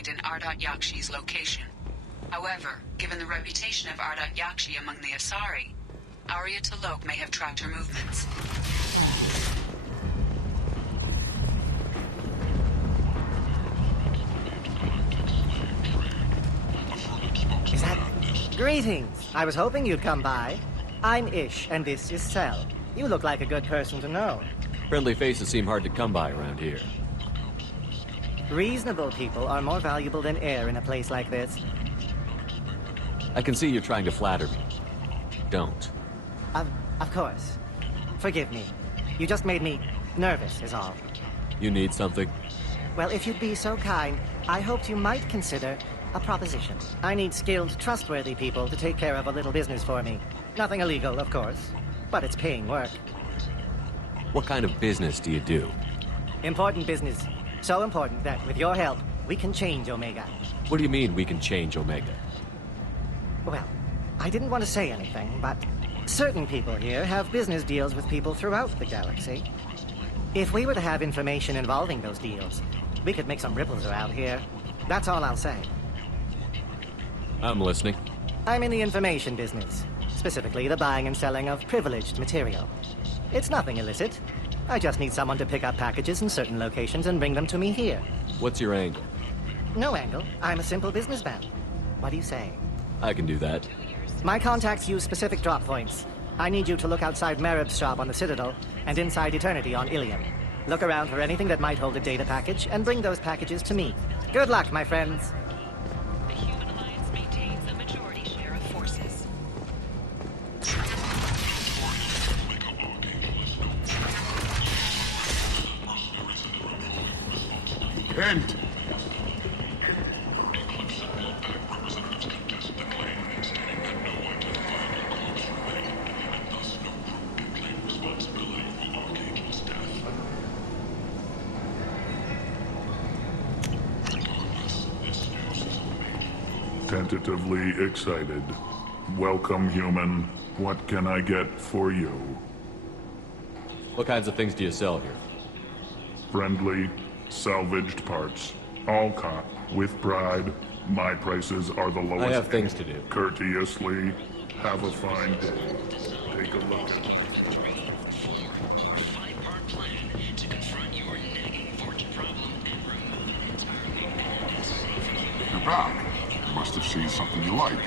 pinpoint in Ardat-Yakshi's location. However, given the reputation of Ardat-Yakshi among the Asari, Arya T'Loak may have tracked her movements. Is that... Greetings! I was hoping you'd come by. I'm Ish, and this is Sel. You look like a good person to know. Friendly faces seem hard to come by around here. Reasonable people are more valuable than air in a place like this. I can see you're trying to flatter me. Don't. Of course. Forgive me. You just made me nervous, is all. You need something? Well, if you'd be so kind, I hoped you might consider a proposition. I need skilled, trustworthy people to take care of a little business for me. Nothing illegal, of course, but it's paying work. What kind of business do you do? Important business. So important that, with your help, we can change Omega. What do you mean, we can change Omega? Well, I didn't want to say anything, but certain people here have business deals with people throughout the galaxy. If we were to have information involving those deals, we could make some ripples around here. That's all I'll say. I'm listening. I'm in the information business, specifically the buying and selling of privileged material. It's nothing illicit. I just need someone to pick up packages in certain locations and bring them to me here. What's your angle? No angle. I'm a simple businessman. What do you say? I can do that. My contacts use specific drop points. I need you to look outside Merib's shop on the Citadel and inside Eternity on Illium. Look around for anything that might hold a data package and bring those packages to me. Good luck, my friends. The Human Alliance maintains a majority share of forces. Kent! Tentatively excited. Welcome, human. What can I get for you? What kinds of things do you sell here? Friendly, salvaged parts. All caught. With pride. My prices are the lowest. I have things to do. Courteously. Have a fine day. Take a look at You're back. You must have seen something you like.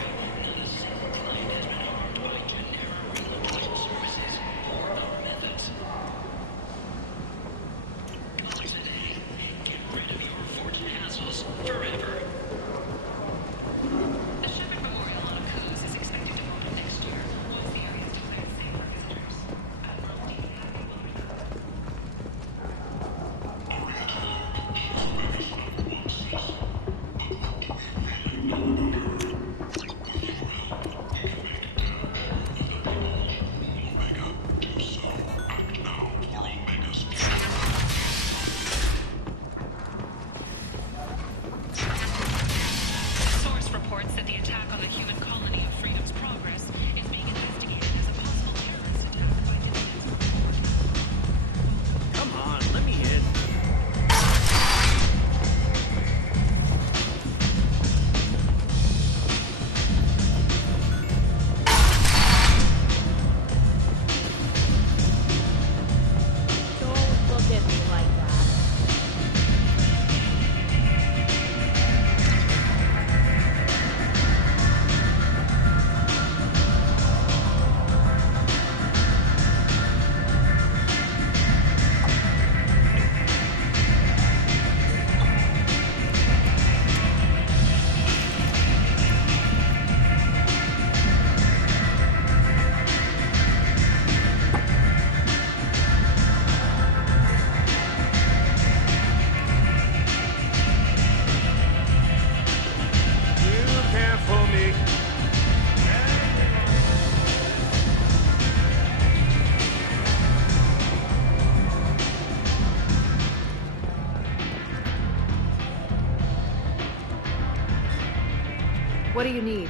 What do you need?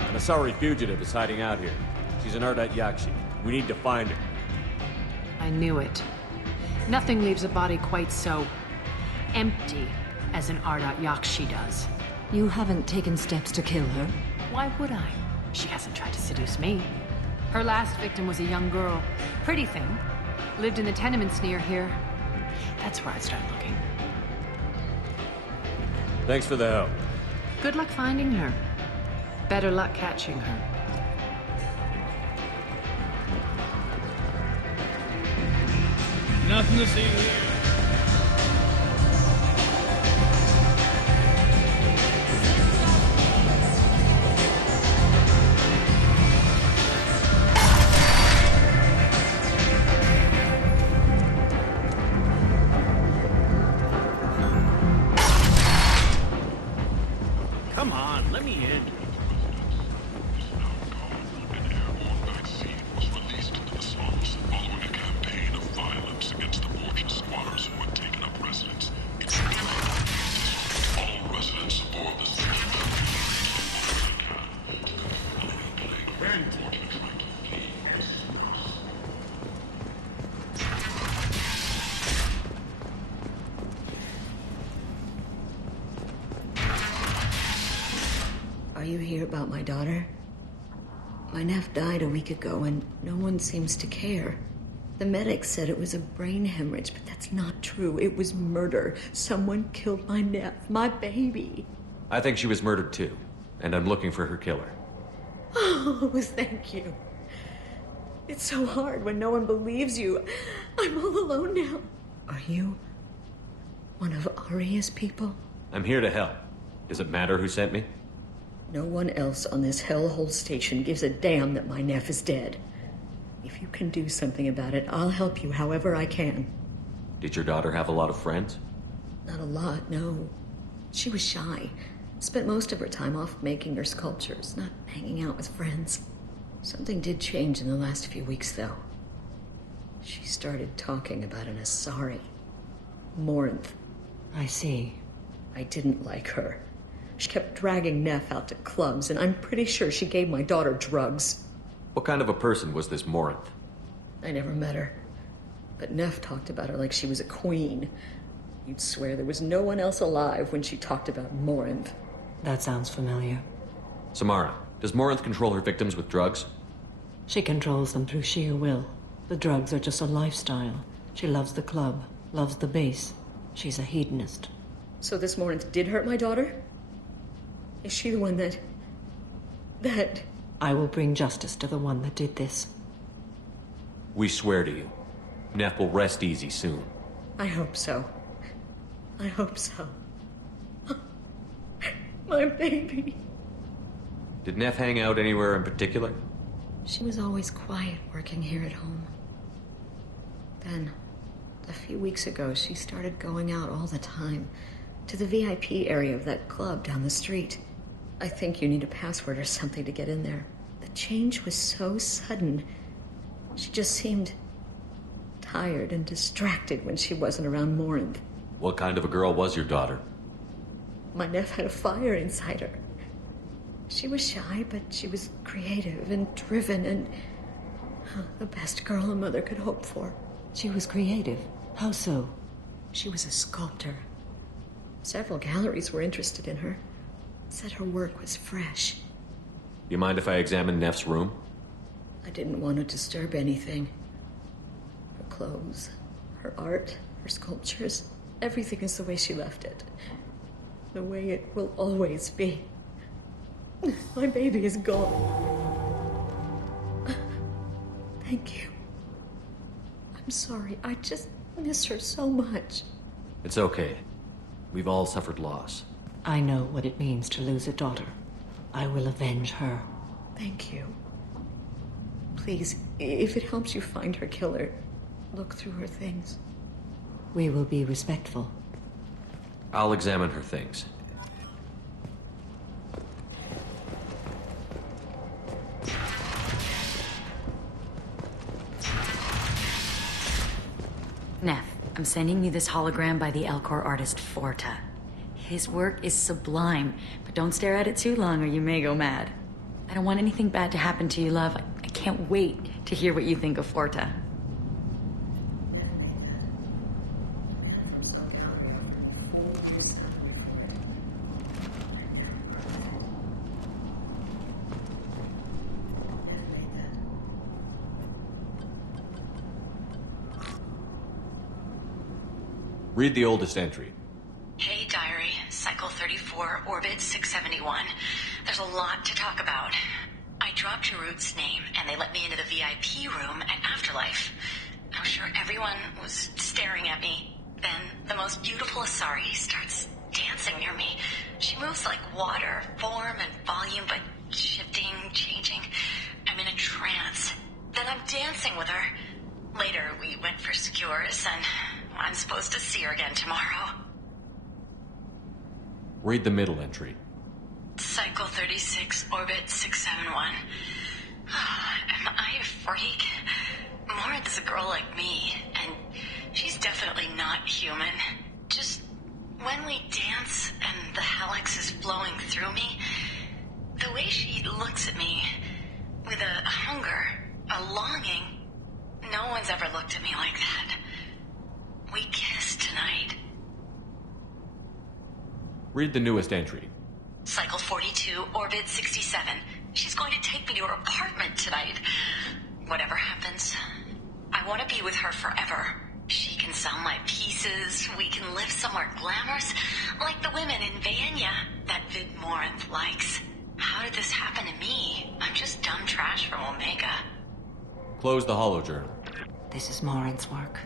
An Asari fugitive is hiding out here. She's an Ardat-Yakshi. We need to find her. I knew it. Nothing leaves a body quite so empty as an Ardat-Yakshi does. You haven't taken steps to kill her? Why would I? She hasn't tried to seduce me. Her last victim was a young girl. Pretty thing. Lived in the tenements near here. That's where I'd start looking. Thanks for the help. Good luck finding her. Better luck catching her. Nothing to see here. Come on, let me in. Are you here about my daughter? My nephew died a week ago and no one seems to care. The medics said it was a brain hemorrhage, but that's not true. It was murder. Someone killed my nephew, my baby. I think she was murdered too, and I'm looking for her killer. Oh, thank you. It's so hard when no one believes you. I'm all alone now. Are you one of Aria's people? I'm here to help. Does it matter who sent me? No one else on this hellhole station gives a damn that my nephew is dead. If you can do something about it, I'll help you however I can. Did your daughter have a lot of friends? Not a lot, no. She was shy. Spent most of her time off making her sculptures, not hanging out with friends. Something did change in the last few weeks, though. She started talking about an Asari. Morinth. I see. I didn't like her. She kept dragging Neff out to clubs, and I'm pretty sure she gave my daughter drugs. What kind of a person was this Morinth? I never met her. But Neff talked about her like she was a queen. You'd swear there was no one else alive when she talked about Morinth. That sounds familiar. Samara, does Morinth control her victims with drugs? She controls them through sheer will. The drugs are just a lifestyle. She loves the club, loves the base. She's a hedonist. So this Morinth did hurt my daughter? Is she the one that... I will bring justice to the one that did this. We swear to you. Neff will rest easy soon. I hope so. I hope so. My baby. Did Neff hang out anywhere in particular? She was always quiet working here at home. Then, a few weeks ago, she started going out all the time to the VIP area of that club down the street. I think you need a password or something to get in there. The change was so sudden. She just seemed tired and distracted when she wasn't around Morinth. What kind of a girl was your daughter? My nephew had a fire inside her. She was shy, but she was creative and driven and the best girl a mother could hope for. She was creative. How so? She was a sculptor. Several galleries were interested in her. Said her work was fresh. You mind if I examine Neff's room? I didn't want to disturb anything. Her clothes, her art, her sculptures, everything is the way she left it. The way it will always be. My baby is gone. Thank you. I'm sorry, I just miss her so much. It's okay. We've all suffered loss. I know what it means to lose a daughter. I will avenge her. Thank you. Please, if it helps you find her killer, look through her things. We will be respectful. I'll examine her things. Neff, I'm sending you this hologram by the Elcor artist Forta. His work is sublime, but don't stare at it too long or you may go mad. I don't want anything bad to happen to you, love. I can't wait to hear what you think of Forta. Read the oldest entry. Hey, Diary. Cycle 34, Orbit 671. There's a lot to talk about. I dropped Jarut's name, and they let me into the VIP room at Afterlife. I'm sure everyone was staring at me. Then, the most beautiful Asari starts dancing near me. She moves like water, form and volume, but shifting, changing. I'm in a trance. Then I'm dancing with her. Later, we went for skewers, and I'm supposed to see her again tomorrow. Read the middle entry. Cycle 36, Orbit 671. Am I a freak? Morinth is a girl like me, and she's definitely not human. Just when we dance and the helix is flowing through me, the way she looks at me with a hunger, a longing, no one's ever looked at me like that. We kissed tonight. Read the newest entry. Cycle 42, Orbit 67. She's going to take me to her apartment tonight. Whatever happens, I want to be with her forever. She can sell my pieces, we can live somewhere glamorous, like the women in Vanya that Vid Morinth likes. How did this happen to me? I'm just dumb trash from Omega. Close the holo journal. This is Morinth's work.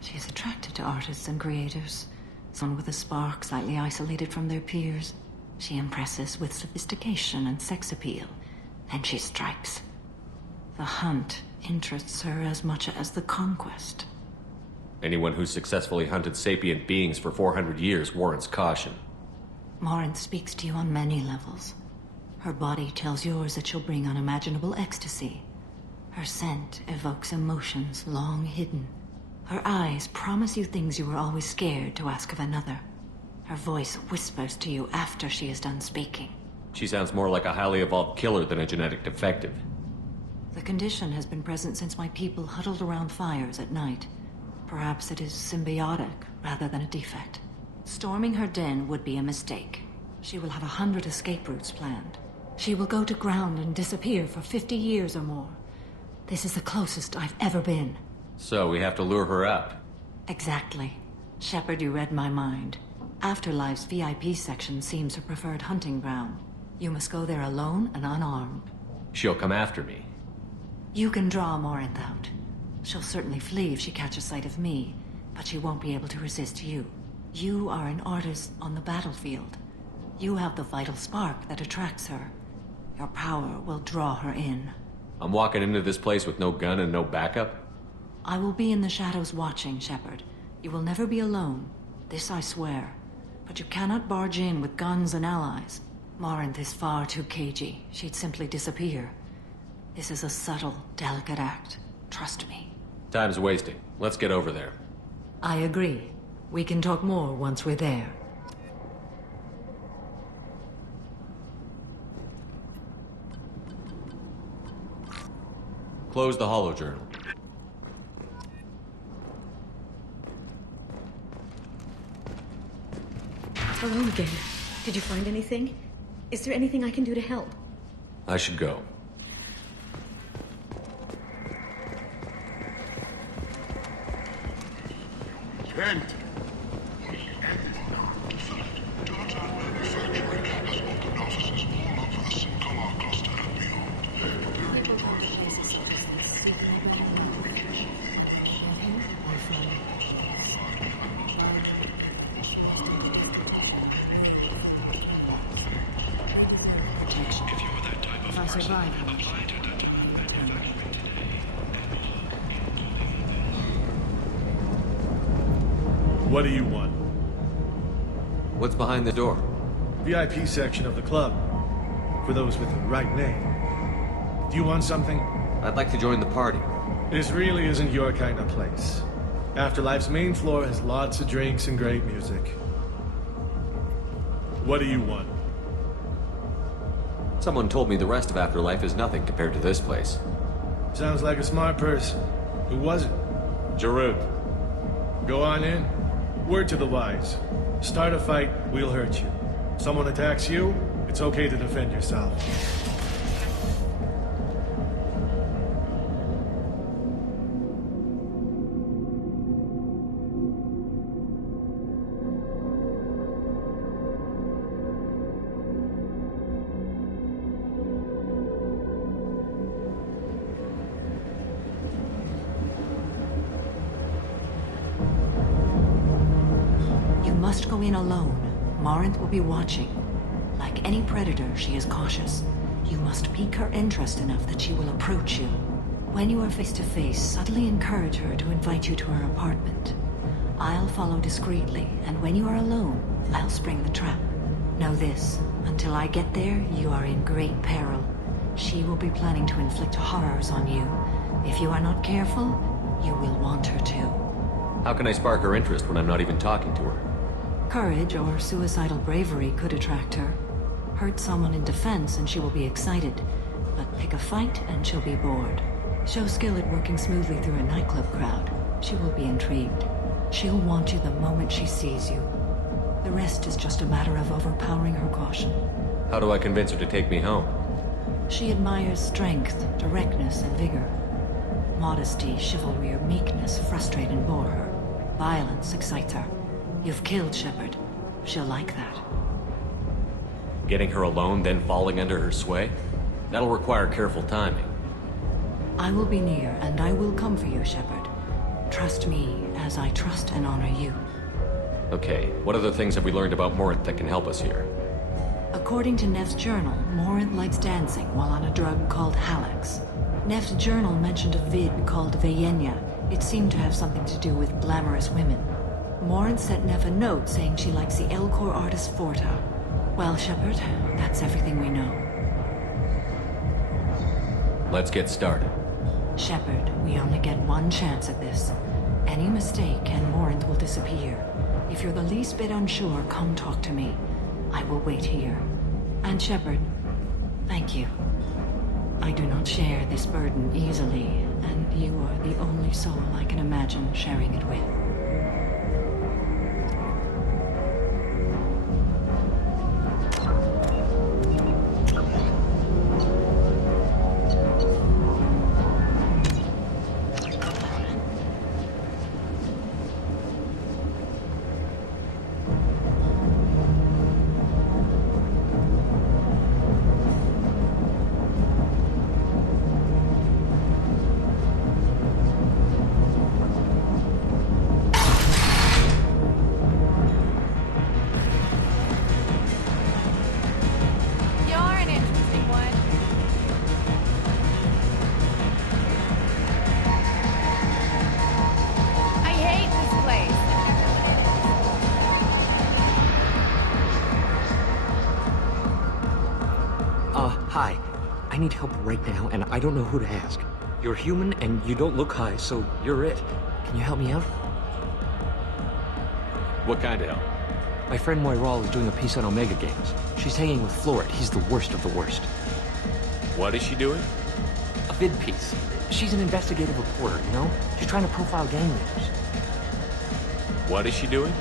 She is attracted to artists and creators. Someone with a spark, slightly isolated from their peers. She impresses with sophistication and sex appeal. Then she strikes. The hunt interests her as much as the conquest. Anyone who's successfully hunted sapient beings for 400 years warrants caution. Morinth speaks to you on many levels. Her body tells yours that she'll bring unimaginable ecstasy. Her scent evokes emotions long hidden. Her eyes promise you things you were always scared to ask of another. Her voice whispers to you after she is done speaking. She sounds more like a highly evolved killer than a genetic defective. The condition has been present since my people huddled around fires at night. Perhaps it is symbiotic rather than a defect. Storming her den would be a mistake. She will have 100 escape routes planned. She will go to ground and disappear for 50 years or more. This is the closest I've ever been. So we have to lure her out. Exactly. Shepard, you read my mind. Afterlife's VIP section seems her preferred hunting ground. You must go there alone and unarmed. She'll come after me. You can draw Morinth out. She'll certainly flee if she catches sight of me, but she won't be able to resist you. You are an artist on the battlefield. You have the vital spark that attracts her. Your power will draw her in. I'm walking into this place with no gun and no backup? I will be in the shadows watching, Shepard. You will never be alone. This I swear. But you cannot barge in with guns and allies. Morinth is far too cagey. She'd simply disappear. This is a subtle, delicate act. Trust me. Time's wasting. Let's get over there. I agree. We can talk more once we're there. Close the holo journal. Hello again. Did you find anything? Is there anything I can do to help? I should go. Kent! What do you want? What's behind the door? VIP section of the club. For those with the right name. Do you want something? I'd like to join the party. This really isn't your kind of place. Afterlife's main floor has lots of drinks and great music. What do you want? Someone told me the rest of Afterlife is nothing compared to this place. Sounds like a smart person. Who was it? Jarut. Go on in. Word to the wise. Start a fight, we'll hurt you. Someone attacks you, it's okay to defend yourself. Must go in alone. Morinth will be watching. Like any predator, she is cautious. You must pique her interest enough that she will approach you. When you are face to face, subtly encourage her to invite you to her apartment. I'll follow discreetly, and when you are alone, I'll spring the trap. Know this, until I get there, you are in great peril. She will be planning to inflict horrors on you. If you are not careful, you will want her to. How can I spark her interest when I'm not even talking to her? Courage or suicidal bravery could attract her. Hurt someone in defense and she will be excited, but pick a fight and she'll be bored. Show skill at working smoothly through a nightclub crowd. She will be intrigued. She'll want you the moment she sees you. The rest is just a matter of overpowering her caution. How do I convince her to take me home? She admires strength, directness, and vigor. Modesty, chivalry, or meekness frustrate and bore her. Violence excites her. You've killed Shepard. She'll like that. Getting her alone, then falling under her sway? That'll require careful timing. I will be near, and I will come for you, Shepard. Trust me, as I trust and honor you. Okay, what other things have we learned about Morinth that can help us here? According to Neff's journal, Morinth likes dancing while on a drug called Halax. Neff's journal mentioned a vid called Vayenya. It seemed to have something to do with glamorous women. Morinth sent Neff a note saying she likes the Elcor artist Forta. Well, Shepard, that's everything we know. Let's get started. Shepard, we only get one chance at this. Any mistake and Morinth will disappear. If you're the least bit unsure, come talk to me. I will wait here. And Shepard, thank you. I do not share this burden easily, and you are the only soul I can imagine sharing it with. Hi. I need help right now, and I don't know who to ask. You're human, and you don't look high, so you're it. Can you help me out? What kind of help? My friend Moiral is doing a piece on Omega Games. She's hanging with Florid. He's the worst of the worst. What is she doing? A vid piece. She's an investigative reporter, you know? She's trying to profile gang leaders. What is she doing?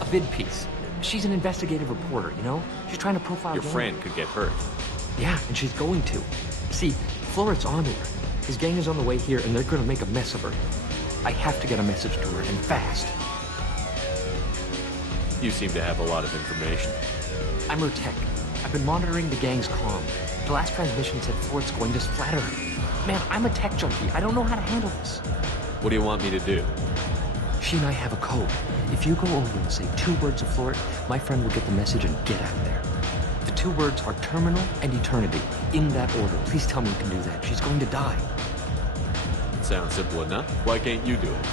A vid piece. She's an investigative reporter, you know? She's trying to profile Your friend could get hurt. Yeah, and she's going to. See, Florid's on her. His gang is on the way here, and they're gonna make a mess of her. I have to get a message to her, and fast. You seem to have a lot of information. I'm her tech. I've been monitoring the gang's comm. The last transmission said Florid's going to splatter her. Man, I'm a tech junkie. I don't know how to handle this. What do you want me to do? She and I have a code. If you go over and say 2 words of Florid, my friend will get the message and get out of there. The 2 words are terminal and eternity. In that order. Please tell me you can do that. She's going to die. It sounds simple enough. Why can't you do it?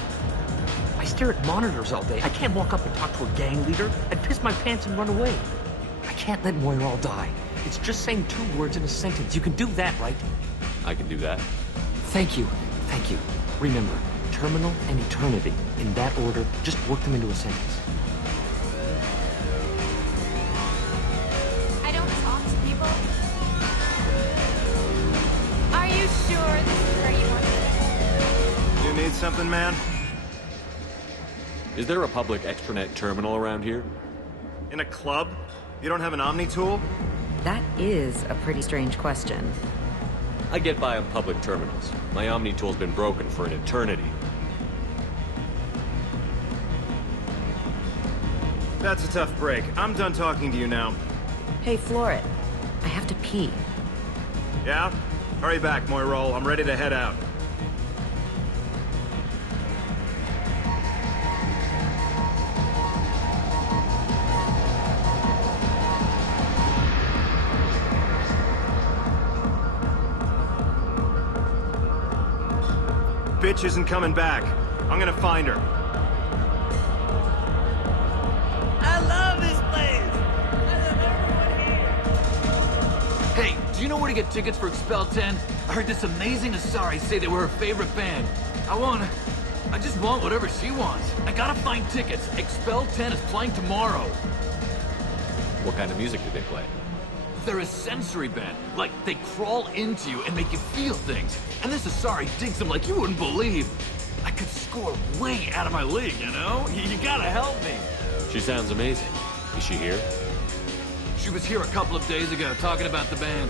I stare at monitors all day. I can't walk up and talk to a gang leader. I'd piss my pants and run away. I can't let Moiral die. It's just saying 2 words in a sentence. You can do that, right? I can do that. Thank you. Thank you. Remember, terminal and eternity. In that order, just work them into a sentence. I don't talk to people. Are you sure this is where you want to go? You need something, man? Is there a public extranet terminal around here? In a club? You don't have an Omni tool? That is a pretty strange question. I get by on public terminals. My Omni tool's been broken for an eternity. That's a tough break. I'm done talking to you now. Hey, Floret. I have to pee. Yeah? Hurry back, Moirol. I'm ready to head out. Bitch isn't coming back. I'm gonna find her. I love this place! I love everyone here! Hey, do you know where to get tickets for Expel 10? I heard this amazing Asari say they were her favorite band. I just want whatever she wants. I gotta find tickets. Expel 10 is playing tomorrow. What kind of music do they play? They're a sensory band. Like, they crawl into you and make you feel things. And this Asari digs them like you wouldn't believe. I could score way out of my league, you know? You gotta help me. She sounds amazing. Is she here? She was here a couple of days ago talking about the band.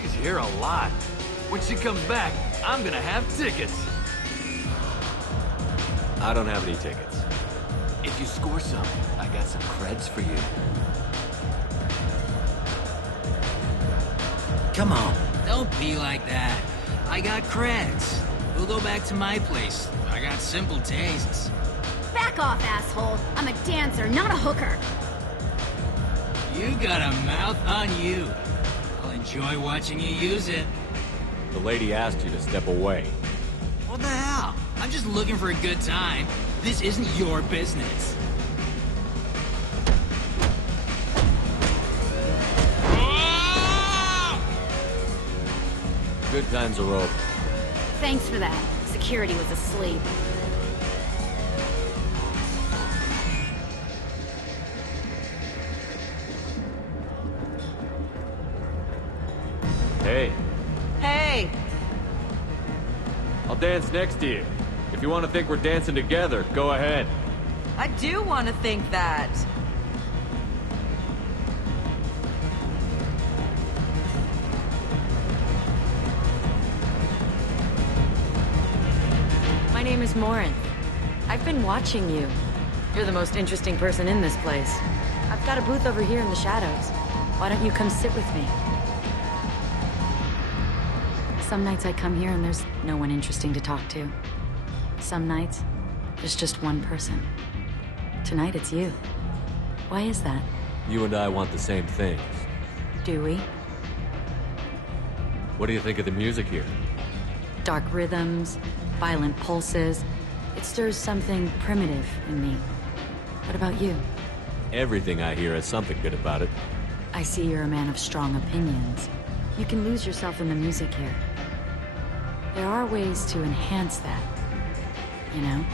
She's here a lot. When she comes back, I'm gonna have tickets. I don't have any tickets. If you score some, I got some creds for you. Come on, don't be like that. I got creds. We'll go back to my place. I got simple tastes. Back off, asshole. I'm a dancer, not a hooker. You got a mouth on you. I'll enjoy watching you use it. The lady asked you to step away. What the hell? I'm just looking for a good time. This isn't your business. Good times are over. Thanks for that. Security was asleep. Hey. Hey! I'll dance next to you. If you want to think we're dancing together, go ahead. I do want to think that. My name is Morinth. I've been watching you. You're the most interesting person in this place. I've got a booth over here in the shadows. Why don't you come sit with me? Some nights I come here and there's no one interesting to talk to. Some nights, there's just one person. Tonight it's you. Why is that? You and I want the same things. Do we? What do you think of the music here? Dark rhythms, violent pulses. It stirs something primitive in me. What about you? Everything I hear has something good about it. I see you're a man of strong opinions. You can lose yourself in the music here. There are ways to enhance that, you know?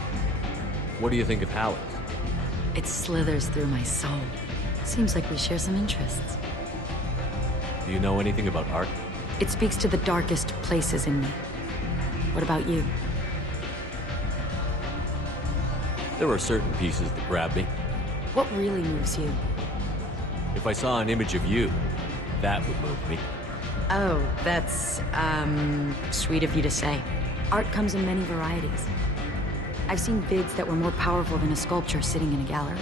What do you think of Halleck? It slithers through my soul. Seems like we share some interests. Do you know anything about art? It speaks to the darkest places in me. What about you? There are certain pieces that grab me. What really moves you? If I saw an image of you, that would move me. Oh, that's, sweet of you to say. Art comes in many varieties. I've seen vids that were more powerful than a sculpture sitting in a gallery.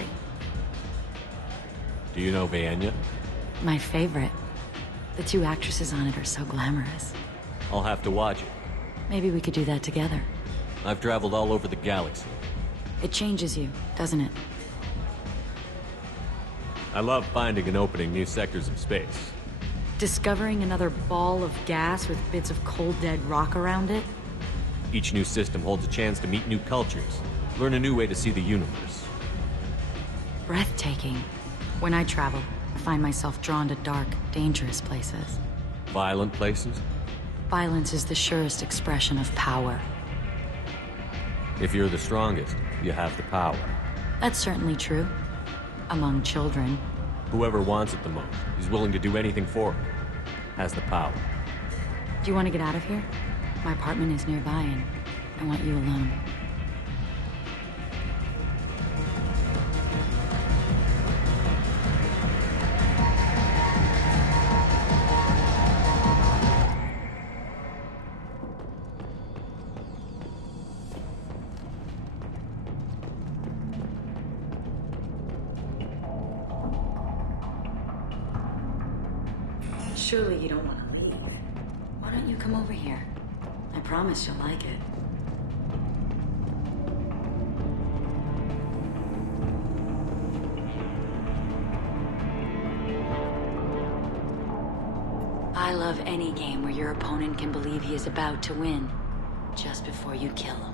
Do you know Vienya? My favorite. The two actresses on it are so glamorous. I'll have to watch it. Maybe we could do that together. I've traveled all over the galaxy. It changes you, doesn't it? I love finding and opening new sectors of space. Discovering another ball of gas with bits of cold dead rock around it? Each new system holds a chance to meet new cultures, learn a new way to see the universe. Breathtaking. When I travel, I find myself drawn to dark, dangerous places. Violent places? Violence is the surest expression of power. If you're the strongest, you have the power. That's certainly true. Among children. Whoever wants it the most is willing to do anything for it. Has the power. Do you want to get out of here? My apartment is nearby and I want you alone. Surely you don't want to leave. Why don't you come over here? I promise you'll like it. I love any game where your opponent can believe he is about to win, just before you kill him.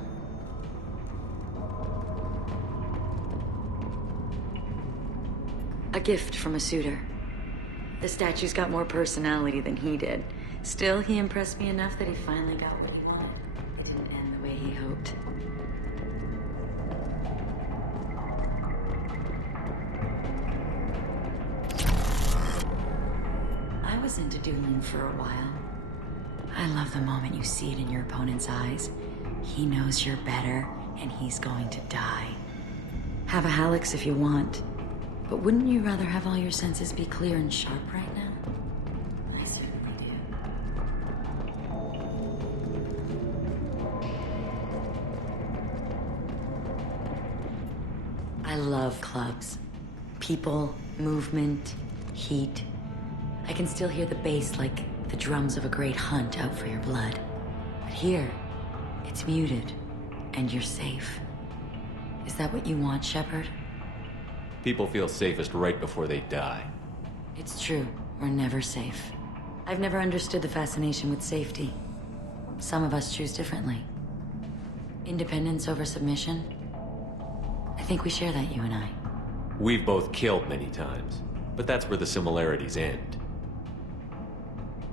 A gift from a suitor. The statue's got more personality than he did. Still, he impressed me enough that he finally got what he wanted. It didn't end the way he hoped. I was into dueling for a while. I love the moment you see it in your opponent's eyes. He knows you're better, and he's going to die. Have a Hallex if you want. But wouldn't you rather have all your senses be clear and sharp right now? I certainly do. I love clubs. People, movement, heat. I can still hear the bass like the drums of a great hunt out for your blood. But here, it's muted, and you're safe. Is that what you want, Shepard? People feel safest right before they die. It's true. We're never safe. I've never understood the fascination with safety. Some of us choose differently. Independence over submission? I think we share that, you and I. We've both killed many times, but that's where the similarities end.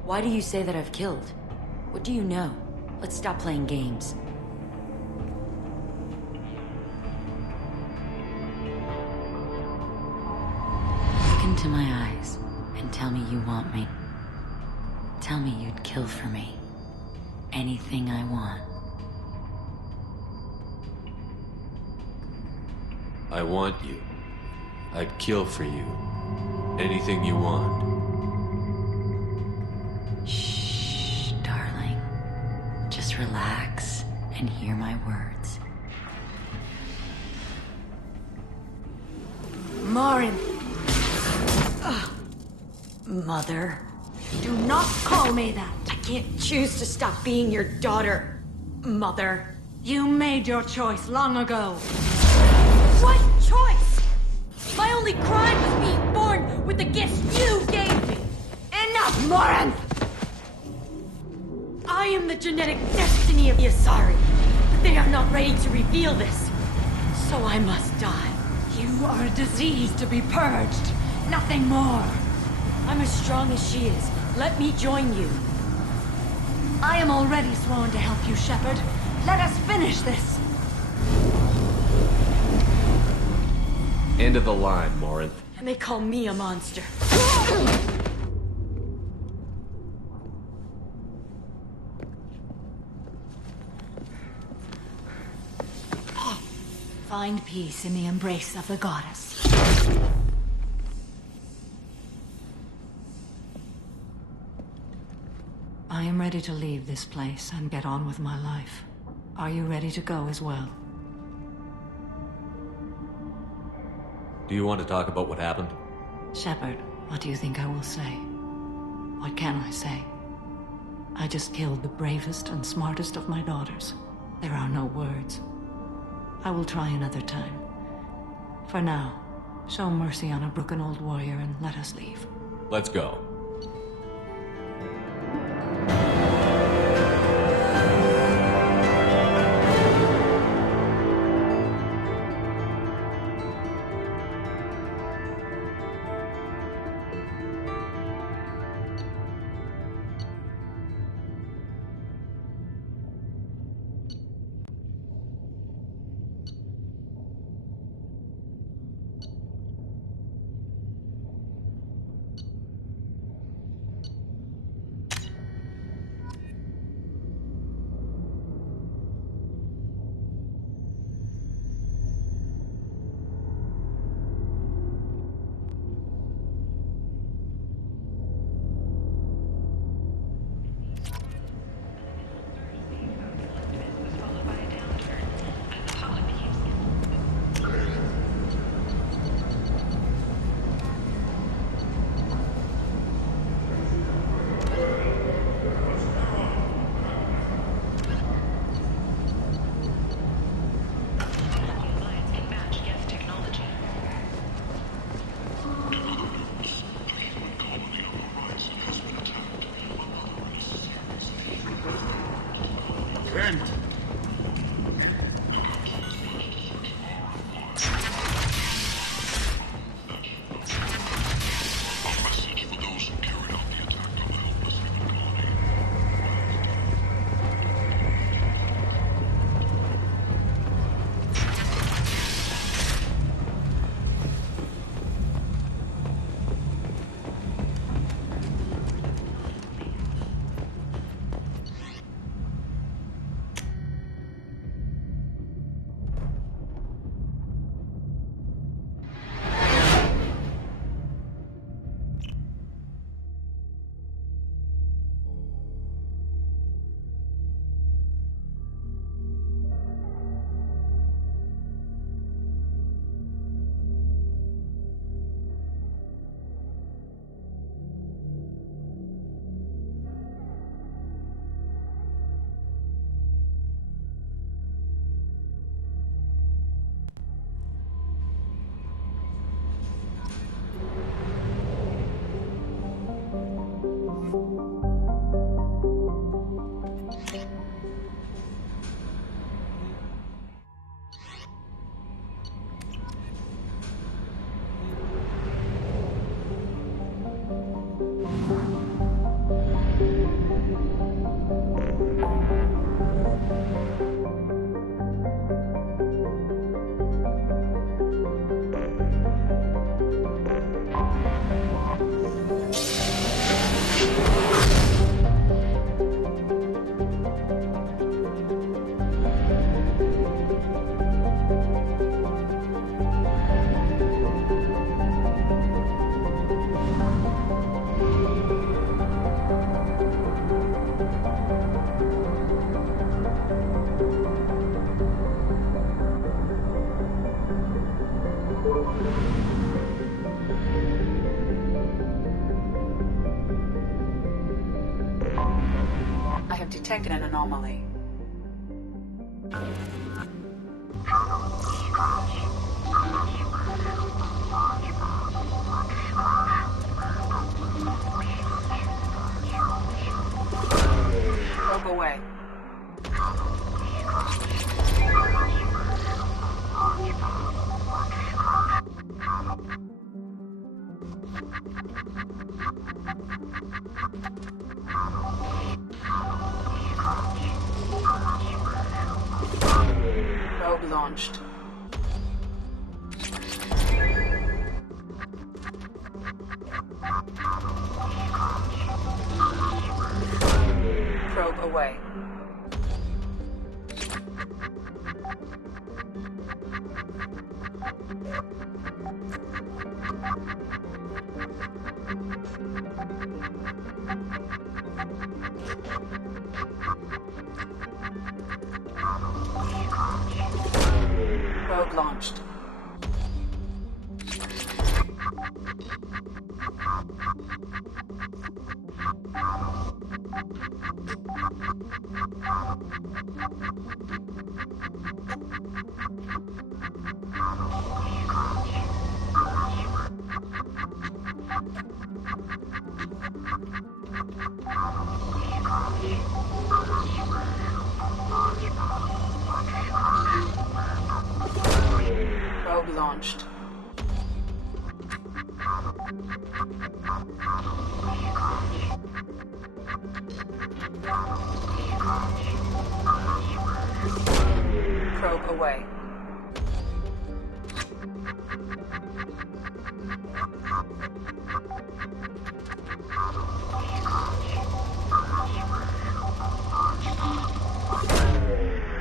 Why do you say that I've killed? What do you know? Let's stop playing games. Look into my eyes and tell me you want me. Tell me you'd kill for me. Anything I want. I want you. I'd kill for you. Anything you want. Shh, darling. Just relax and hear my words. Morinth! Mother. Do not call me that! I can't choose to stop being your daughter, Mother. You made your choice long ago. What choice? My only crime was being born with the gifts you gave me. Enough, Morinth! I am the genetic destiny of the Asari, but they are not ready to reveal this. So I must die. You are a disease to be purged. Nothing more. I'm as strong as she is. Let me join you. I am already sworn to help you, Shepard. Let us finish this. End of the line, Morinth. And they call me a monster. Find peace in the embrace of the goddess. I am ready to leave this place and get on with my life. Are you ready to go as well? Do you want to talk about what happened? Shepard, what do you think I will say? What can I say? I just killed the bravest and smartest of my daughters. There are no words. I will try another time. For now, show mercy on a broken old warrior and let us leave. Let's go. detected an anomaly. Probe away. Probe launched. Probe away. Probe launched. Probe launched. Probe away.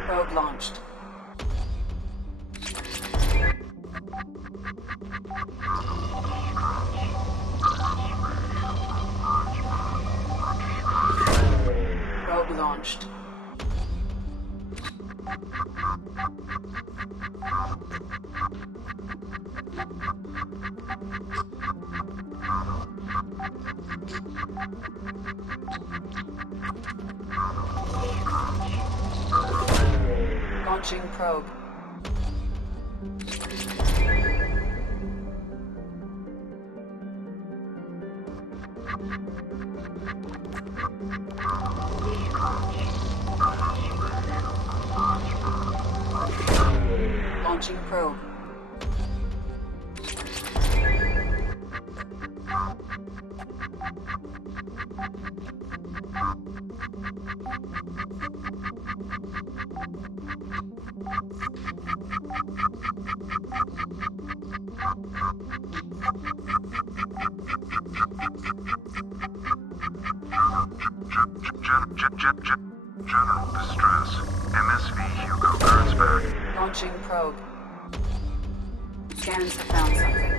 Probe launched. Probe launched. Launching probe. Launching probe. General distress. MSV Hugo Kurtz back. Launching probe. Scans have found something.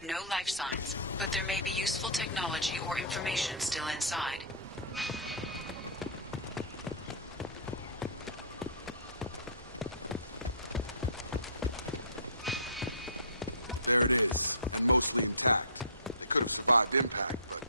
No life signs, but there may be useful technology or information still inside. They could have survived impact, but...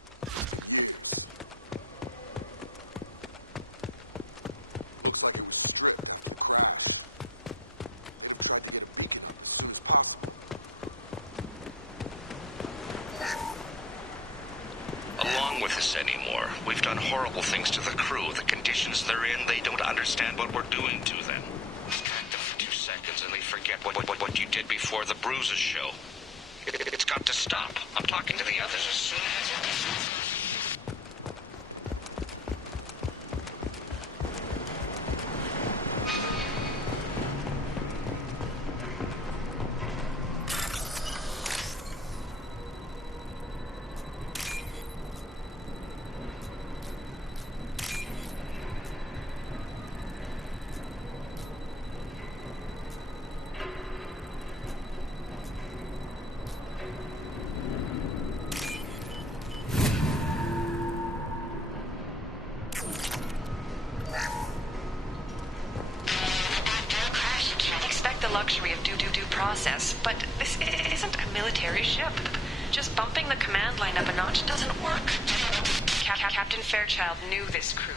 anymore. We've done horrible things to the crew. The conditions they're in, they don't understand what we're doing to them. Distract them for 2 seconds and they forget what you did before the bruises show. It's got to stop. I'm talking to the others as soon as... luxury of due process, but this isn't a military ship. Just bumping the command line up a notch doesn't work. Captain Fairchild knew this crew.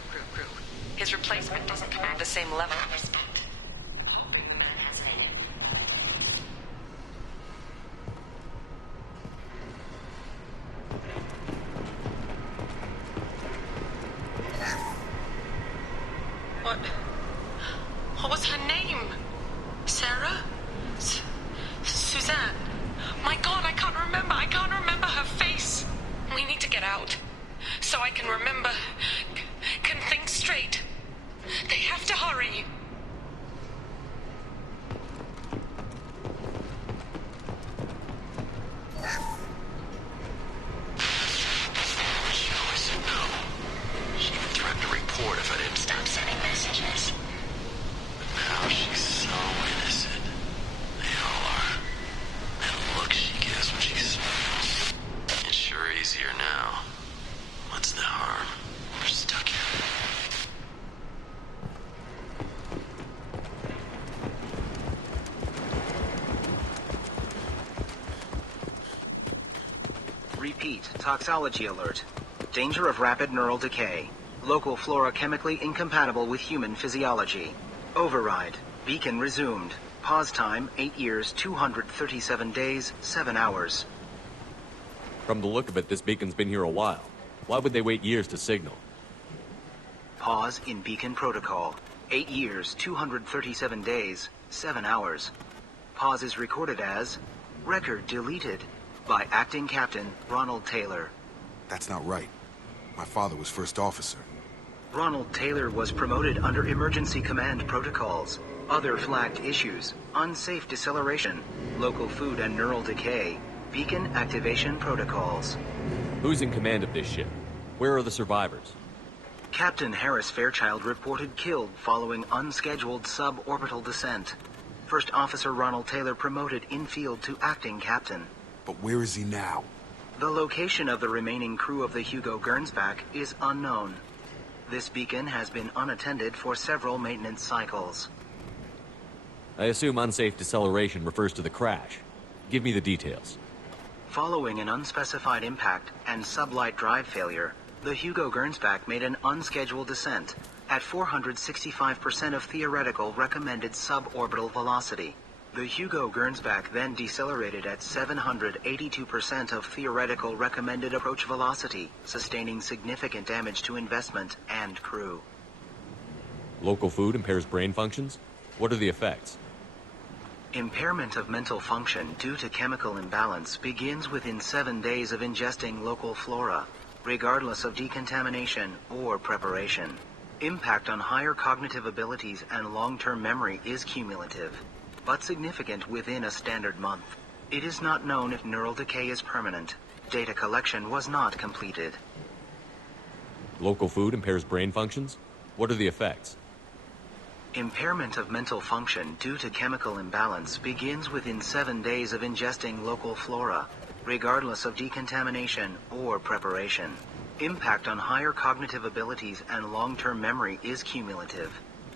His replacement doesn't command the same level of respect. What was her name? Sarah? Suzanne? My God, I can't remember. I can't remember her face. We need to get out. So I can remember, can think straight. They have to hurry. She always said no. She even threatened to report if I didn't stop sending messages. But now she's so innocent. They all are. That look she gives when she smiles. It's sure easier now. What's the harm? We're stuck here. Repeat, toxology alert. Danger of rapid neural decay. Local flora chemically incompatible with human physiology. Override. Beacon resumed. Pause time, 8 years, 237 days, 7 hours. From the look of it, this beacon's been here a while. Why would they wait years to signal? Pause in beacon protocol. 8 years, 237 days, 7 hours. Pause is recorded as record deleted by Acting Captain Ronald Taylor. That's not right. My father was first officer. Ronald Taylor was promoted under emergency command protocols. Other flagged issues: unsafe deceleration, local food and neural decay, beacon activation protocols. Who's in command of this ship? Where are the survivors? Captain Harris Fairchild reported killed following unscheduled suborbital descent. First Officer Ronald Taylor promoted in-field to acting captain. But where is he now? The location of the remaining crew of the Hugo Gernsback is unknown. This beacon has been unattended for several maintenance cycles. I assume unsafe deceleration refers to the crash. Give me the details. Following an unspecified impact and sublight drive failure, the Hugo Gernsback made an unscheduled descent at 465% of theoretical recommended suborbital velocity. The Hugo Gernsback then decelerated at 782% of theoretical recommended approach velocity, sustaining significant damage to investment and crew. Local food impairs brain functions? What are the effects? Impairment of mental function due to chemical imbalance begins within 7 days of ingesting local flora, regardless of decontamination or preparation. Impact on higher cognitive abilities and long-term memory is cumulative, but significant within a standard month. It is not known if neural decay is permanent. Data collection was not completed. Local food impairs brain functions? What are the effects? Impairment of mental function due to chemical imbalance begins within 7 days of ingesting local flora, regardless of decontamination or preparation. Impact on higher cognitive abilities and long-term memory is cumulative,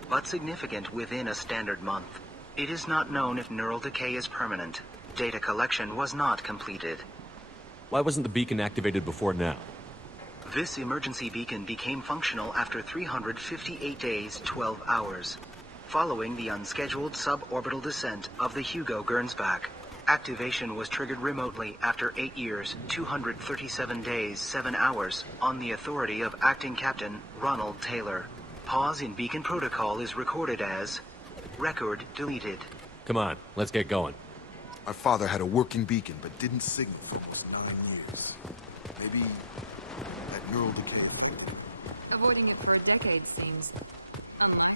but significant within a standard month. It is not known if neural decay is permanent. Data collection was not completed. Why wasn't the beacon activated before now? This emergency beacon became functional after 358 days, 12 hours, following the unscheduled suborbital descent of the Hugo Gernsback. Activation was triggered remotely after 8 years, 237 days, 7 hours, on the authority of Acting Captain Ronald Taylor. Pause in beacon protocol is recorded as record deleted. Come on, let's get going. My father had a working beacon, but didn't signal for almost 9 years. Maybe that neural decay. Avoiding it for a decade seems unlikely.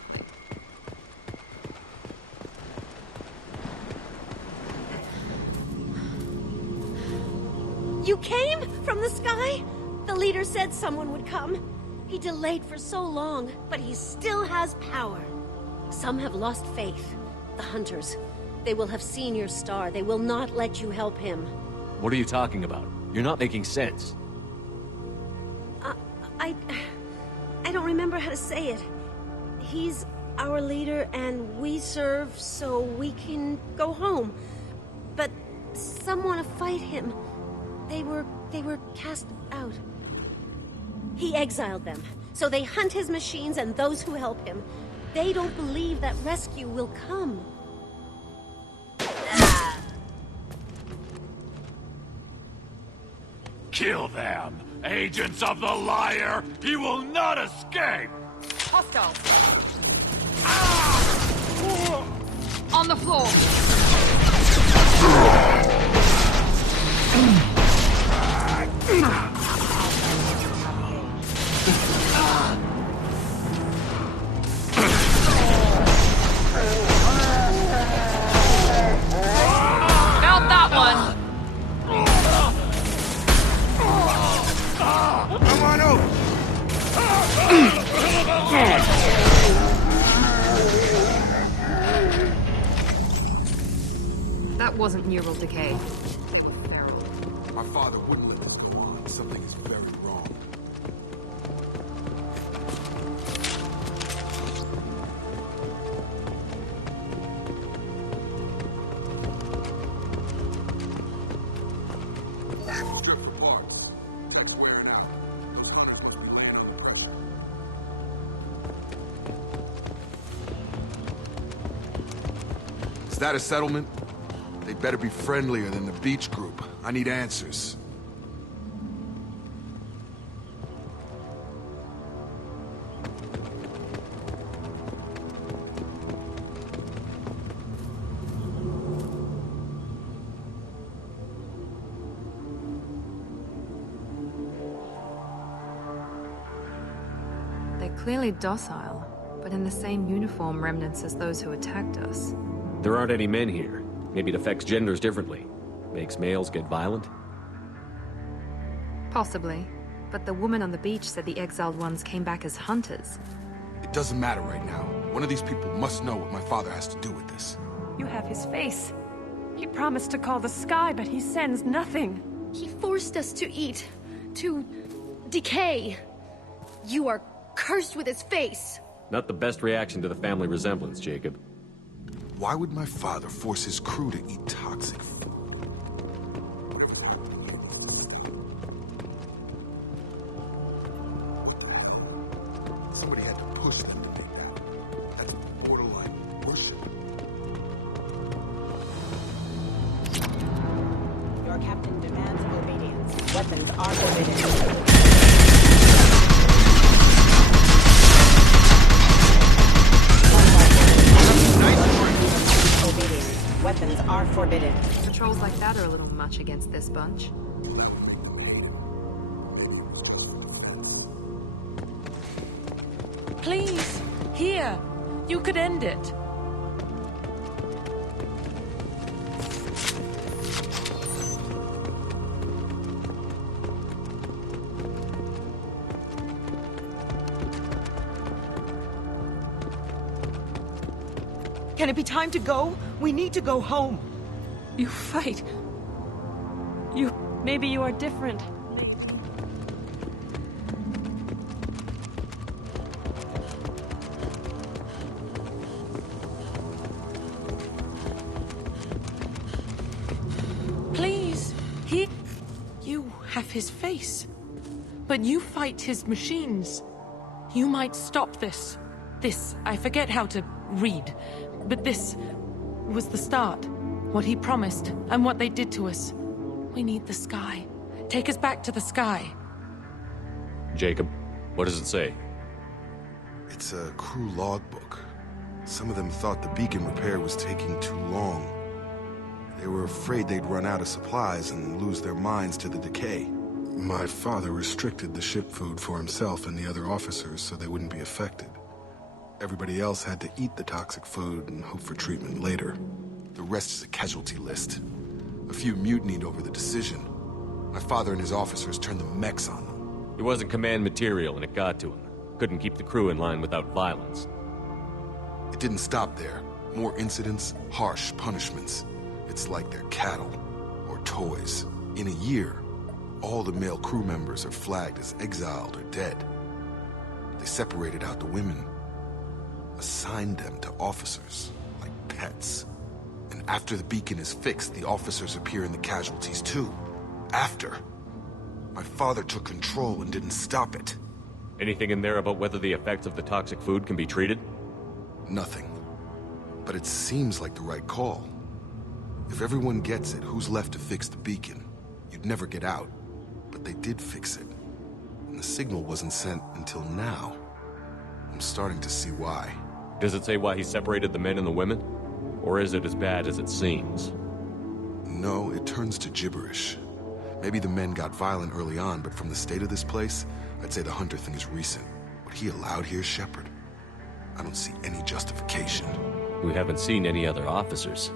You came? From the sky? The leader said someone would come. He delayed for so long, but he still has power. Some have lost faith. The Hunters. They will have seen your star. They will not let you help him. What are you talking about? You're not making sense. I don't remember how to say it. He's our leader and we serve so we can go home. But some want to fight him. They were cast out. He exiled them, so they hunt his machines and those who help him. They don't believe that rescue will come. Kill them! Agents of the Lair! He will not escape! Hostiles! On the floor! About that one! Come on out! That wasn't neural decay. My father wouldn't let us go on. Something is very wrong. Strip for parts. Text wearing out. Those hunters must be laying under pressure. Is that a settlement? They better be friendlier than the beach group. I need answers. They're clearly docile, but in the same uniform remnants as those who attacked us. There aren't any men here. Maybe it affects genders differently. Makes males get violent? Possibly. But the woman on the beach said the exiled ones came back as hunters. It doesn't matter right now. One of these people must know what my father has to do with this. You have his face. He promised to call the sky, but he sends nothing. He forced us to eat, to decay. You are cursed with his face. Not the best reaction to the family resemblance, Jacob. Why would my father force his crew to eat toxic food? Somebody had to push them to make that. That's borderline worship. Your captain demands obedience. Weapons are forbidden. Weapons are forbidden. Patrols like that are a little much against this bunch. Please, here. You could end it. Can it be time to go? We need to go home. You fight. Maybe you are different. Please, you have his face. But you fight his machines. You might stop this. I forget how to read. But this was the start. What he promised, and what they did to us. We need the sky. Take us back to the sky. Jacob, what does it say? It's a crew logbook. Some of them thought the beacon repair was taking too long. They were afraid they'd run out of supplies and lose their minds to the decay. My father restricted the ship food for himself and the other officers so they wouldn't be affected. Everybody else had to eat the toxic food and hope for treatment later. The rest is a casualty list. A few mutinied over the decision. My father and his officers turned the mechs on them. He wasn't command material and it got to him. Couldn't keep the crew in line without violence. It didn't stop there. More incidents, harsh punishments. It's like they're cattle or toys. In a year, all the male crew members are flagged as exiled or dead. They separated out the women, assigned them to officers, like pets. And after the beacon is fixed, the officers appear in the casualties too. After. My father took control and didn't stop it. Anything in there about whether the effects of the toxic food can be treated? Nothing. But it seems like the right call. If everyone gets it, who's left to fix the beacon? You'd never get out. But they did fix it. And the signal wasn't sent until now. I'm starting to see why. Does it say why he separated the men and the women? Or is it as bad as it seems? No, it turns to gibberish. Maybe the men got violent early on, but from the state of this place, I'd say the Hunter thing is recent. What he allowed here, Shepard, I don't see any justification. We haven't seen any other officers.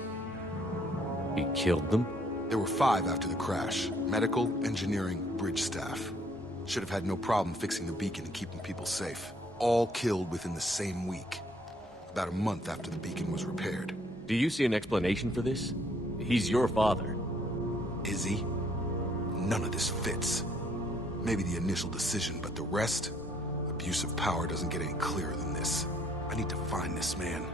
He killed them? There were 5 after the crash. Medical, engineering, bridge staff. Should have had no problem fixing the beacon and keeping people safe. All killed within the same week. About a month after the beacon was repaired. Do you see an explanation for this? He's your father. Is he? None of this fits. Maybe the initial decision, but the rest? Abuse of power doesn't get any clearer than this. I need to find this man.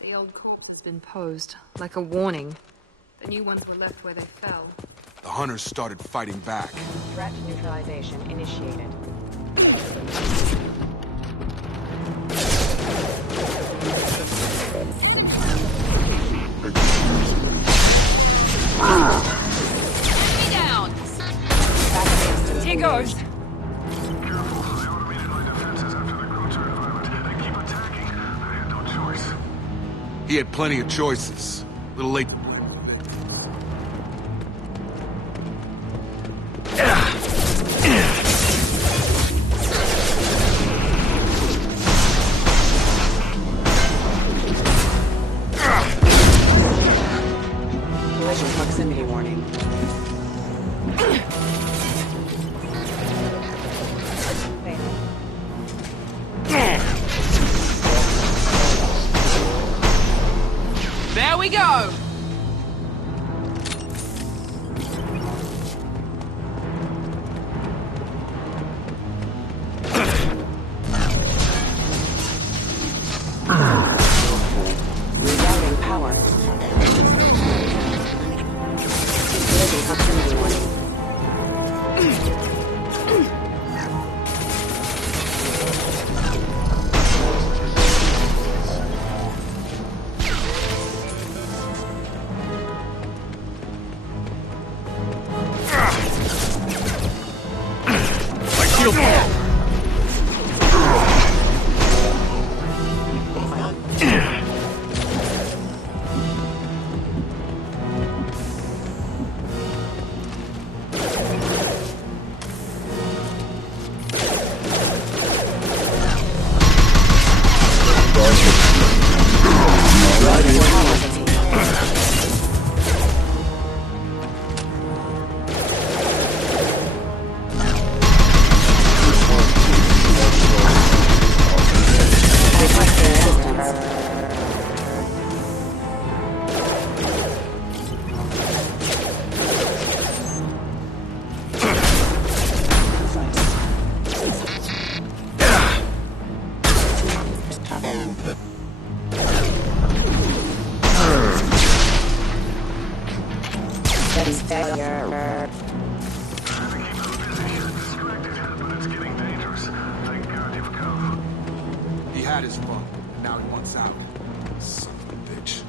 The old corpse has been posed, like a warning. The new ones were left where they fell. The hunters started fighting back. Threat neutralization initiated. Enemy down! Here goes! He had plenty of choices. A little late. Collision proximity warning. There we go! Rerouting power. Collision proximity warning. Mission's failure. He had his fun. Now he wants out. Son of a bitch.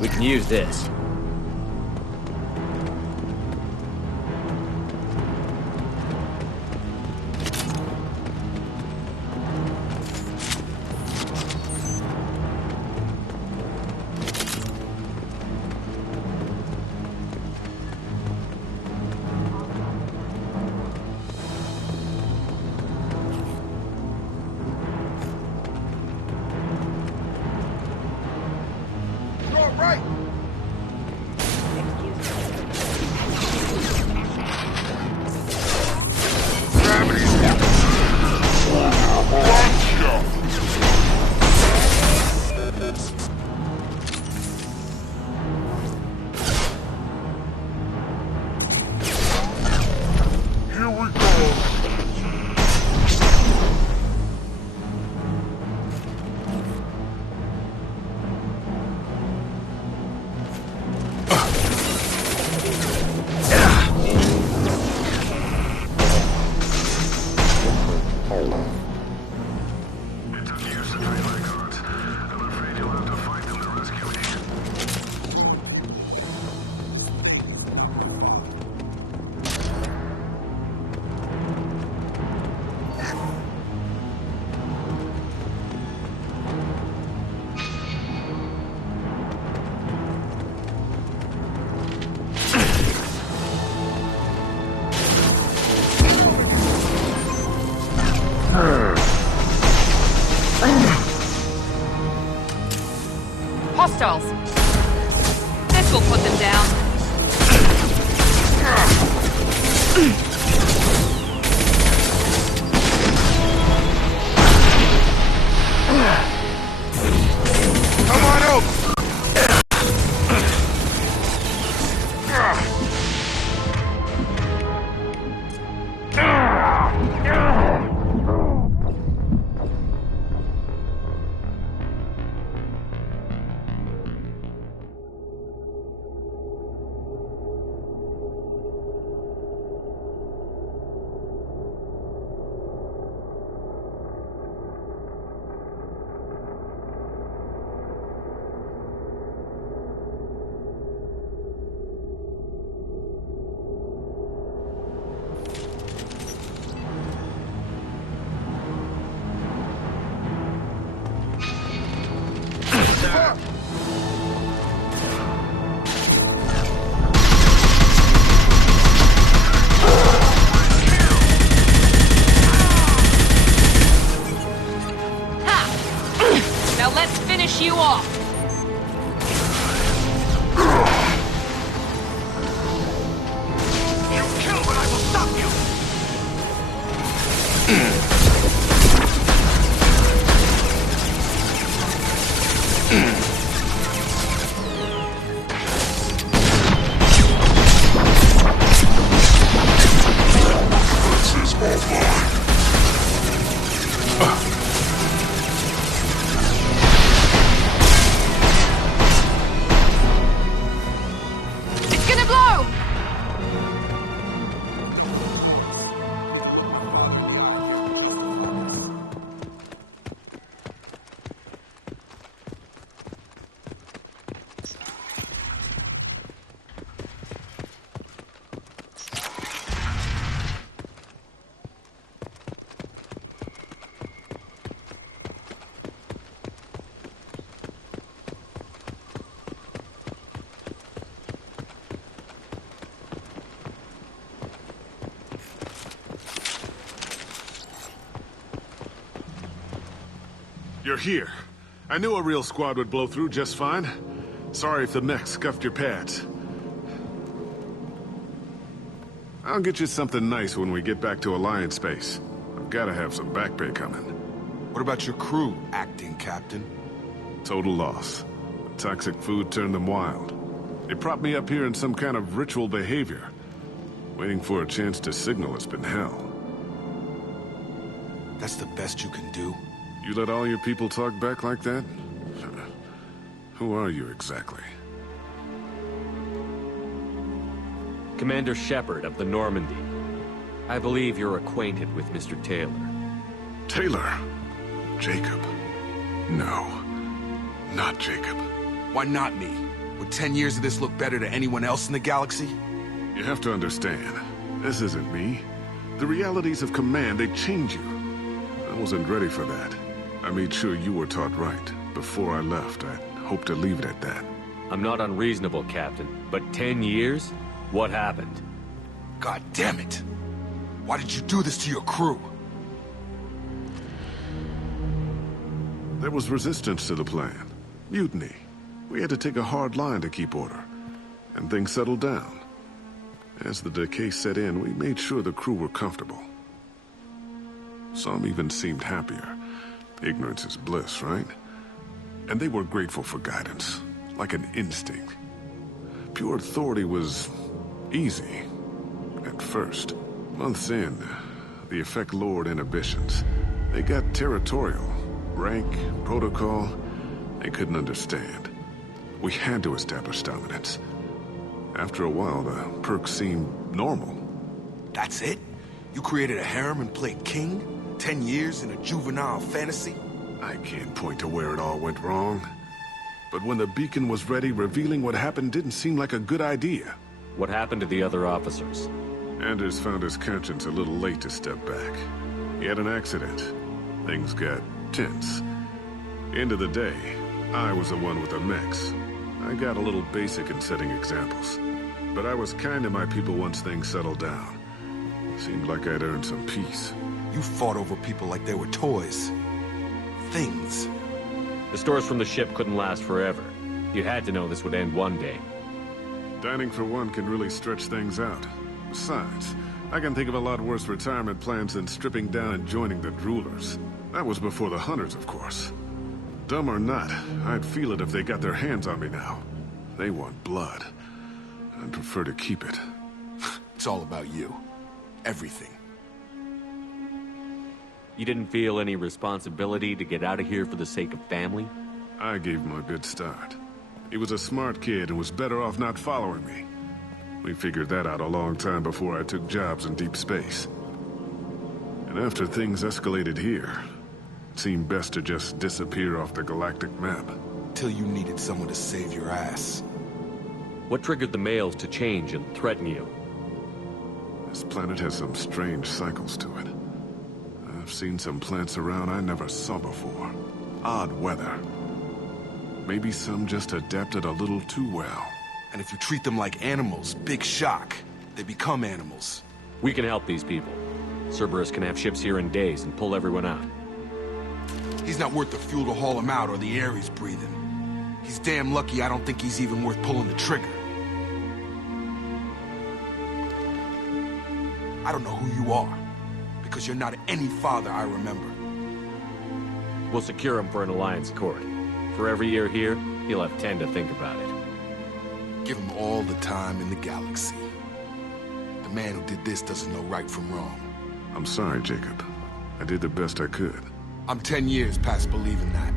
We can use this. Hostiles. This will put them down. Come on out! You off. You kill, but I will stop you. This is offline. You're here. I knew a real squad would blow through just fine. Sorry if the mech scuffed your pads. I'll get you something nice when we get back to Alliance space. I've gotta have some back pay coming. What about your crew, acting captain? Total loss. Toxic food turned them wild. They propped me up here in some kind of ritual behavior. Waiting for a chance to signal has been hell. That's the best you can do? You let all your people talk back like that? Who are you exactly? Commander Shepard of the Normandy. I believe you're acquainted with Mr. Taylor. Taylor? Jacob? No. Not Jacob. Why not me? Would 10 years of this look better to anyone else in the galaxy? You have to understand, this isn't me. The realities of command, they change you. I wasn't ready for that. I made sure you were taught right. Before I left, I hoped to leave it at that. I'm not unreasonable, Captain, but 10 years? What happened? God damn it! Why did you do this to your crew? There was resistance to the plan. Mutiny. We had to take a hard line to keep order. And things settled down. As the decay set in, we made sure the crew were comfortable. Some even seemed happier. Ignorance is bliss, right? And they were grateful for guidance, like an instinct. Pure authority was easy, at first. Months in, the effect lowered inhibitions. They got territorial. Rank, protocol, they couldn't understand. We had to establish dominance. After a while, the perks seemed normal. That's it? You created a harem and played king? 10 years in a juvenile fantasy? I can't point to where it all went wrong. But when the beacon was ready, revealing what happened didn't seem like a good idea. What happened to the other officers? Anders found his conscience a little late to step back. He had an accident. Things got tense. End of the day, I was the one with the mix. I got a little basic in setting examples. But I was kind to my people once things settled down. Seemed like I'd earned some peace. You fought over people like they were toys. Things. The stores from the ship couldn't last forever. You had to know this would end one day. Dining for one can really stretch things out. Besides, I can think of a lot worse retirement plans than stripping down and joining the Droolers. That was before the Hunters, of course. Dumb or not, I'd feel it if they got their hands on me now. They want blood. I'd prefer to keep it. It's all about you. Everything. You didn't feel any responsibility to get out of here for the sake of family? I gave him a good start. He was a smart kid and was better off not following me. We figured that out a long time before I took jobs in deep space. And after things escalated here, it seemed best to just disappear off the galactic map. Till you needed someone to save your ass. What triggered the males to change and threaten you? This planet has some strange cycles to it. I've seen some plants around I never saw before. Odd weather. Maybe some just adapted a little too well. And if you treat them like animals, big shock. They become animals. We can help these people. Cerberus can have ships here in days and pull everyone out. He's not worth the fuel to haul him out or the air he's breathing. He's damn lucky I don't think he's even worth pulling the trigger. I don't know who you are, because you're not any father I remember. We'll secure him for an Alliance court. For every year here, he'll have 10 to think about it. Give him all the time in the galaxy. The man who did this doesn't know right from wrong. I'm sorry, Jacob. I did the best I could. I'm 10 years past believing that.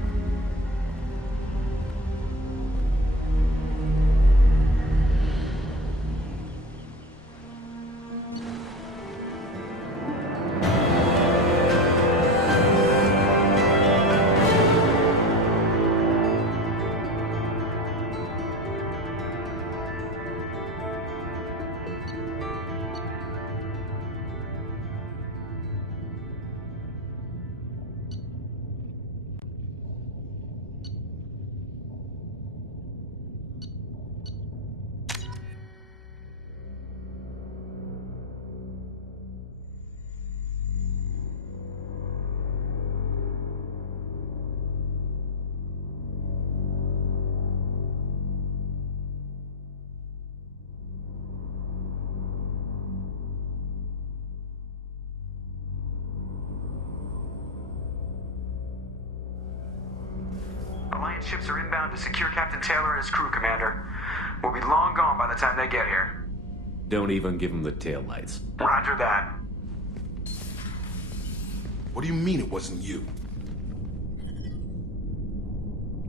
Alliance ships are inbound to secure Captain Taylor and his crew, Commander. We'll be long gone by the time they get here. Don't even give him the taillights. Roger that. What do you mean it wasn't you?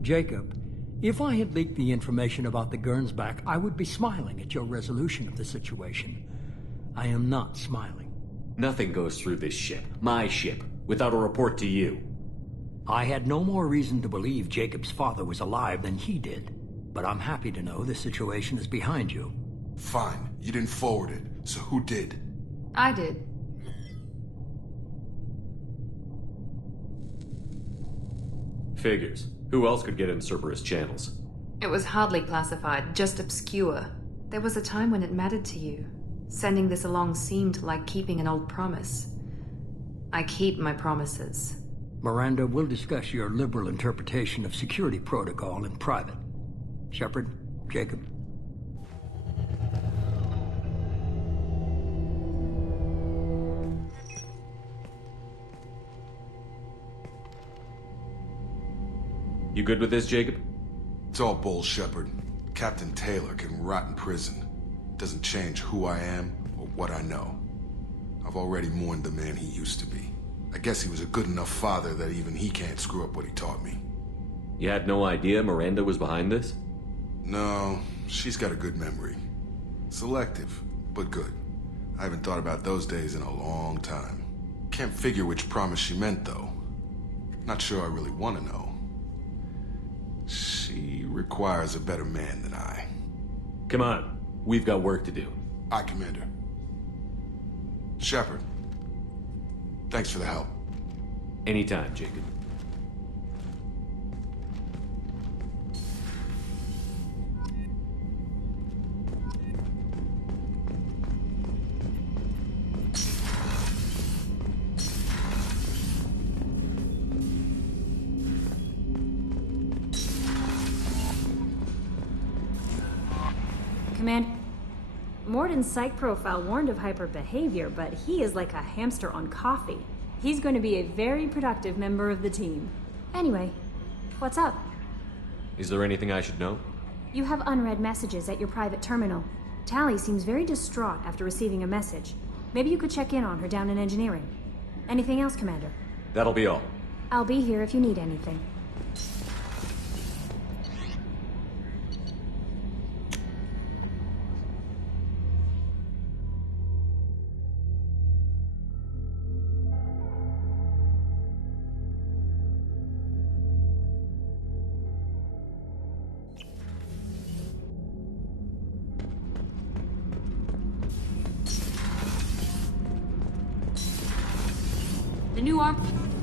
Jacob, if I had leaked the information about the Gernsback, I would be smiling at your resolution of the situation. I am not smiling. Nothing goes through this ship, my ship, without a report to you. I had no more reason to believe Jacob's father was alive than he did. But I'm happy to know the situation is behind you. Fine. You didn't forward it, so who did? I did. Figures. Who else could get in Cerberus channels? It was hardly classified, just obscure. There was a time when it mattered to you. Sending this along seemed like keeping an old promise. I keep my promises. Miranda, we'll discuss your liberal interpretation of security protocol in private. Shepard, Jacob. You good with this, Jacob? It's all bull, Shepard. Captain Taylor can rot in prison. Doesn't change who I am or what I know. I've already mourned the man he used to be. I guess he was a good enough father that even he can't screw up what he taught me. You had no idea Miranda was behind this? No, she's got a good memory. Selective, but good. I haven't thought about those days in a long time. Can't figure which promise she meant, though. Not sure I really want to know. She requires a better man than I. Come on, we've got work to do. Aye, Commander. Shepard, thanks for the help. Anytime, Jacob. Command, Morden's psych profile warned of hyper behavior, but he is like a hamster on coffee. He's going to be a very productive member of the team. Anyway, what's up? Is there anything I should know? You have unread messages at your private terminal. Tali seems very distraught after receiving a message. Maybe you could check in on her down in engineering. Anything else, Commander? That'll be all. I'll be here if you need anything.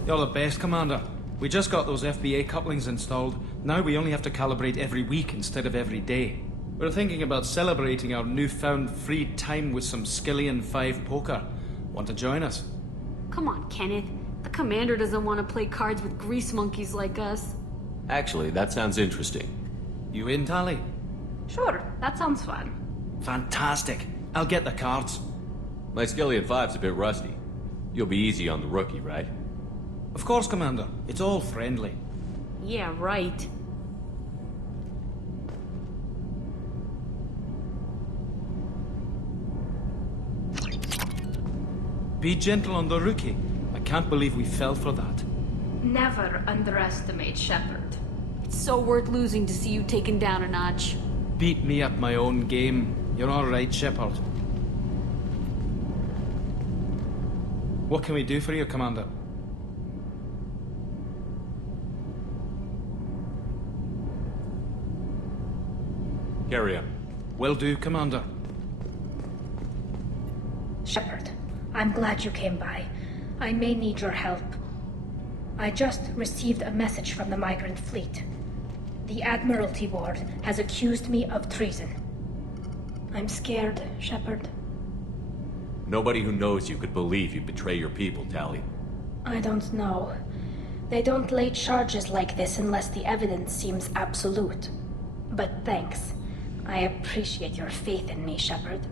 You're the best, Commander. We just got those FBA couplings installed. Now we only have to calibrate every week instead of every day. We're thinking about celebrating our newfound free time with some Skillian 5 poker. Want to join us? Come on, Kenneth. The Commander doesn't want to play cards with grease monkeys like us. Actually, that sounds interesting. You in, Tali? Sure, that sounds fun. Fantastic. I'll get the cards. My Skillian 5's a bit rusty. You'll be easy on the rookie, right? Of course, Commander. It's all friendly. Yeah, right. Be gentle on the rookie. I can't believe we fell for that. Never underestimate Shepard. It's so worth losing to see you taken down a notch. Beat me at my own game. You're all right, Shepard. What can we do for you, Commander? Carry on. Will do, Commander. Shepard, I'm glad you came by. I may need your help. I just received a message from the migrant fleet. The Admiralty Board has accused me of treason. I'm scared, Shepard. Nobody who knows you could believe you betray your people, Tali. I don't know. They don't lay charges like this unless the evidence seems absolute. But thanks. I appreciate your faith in me, Shepard.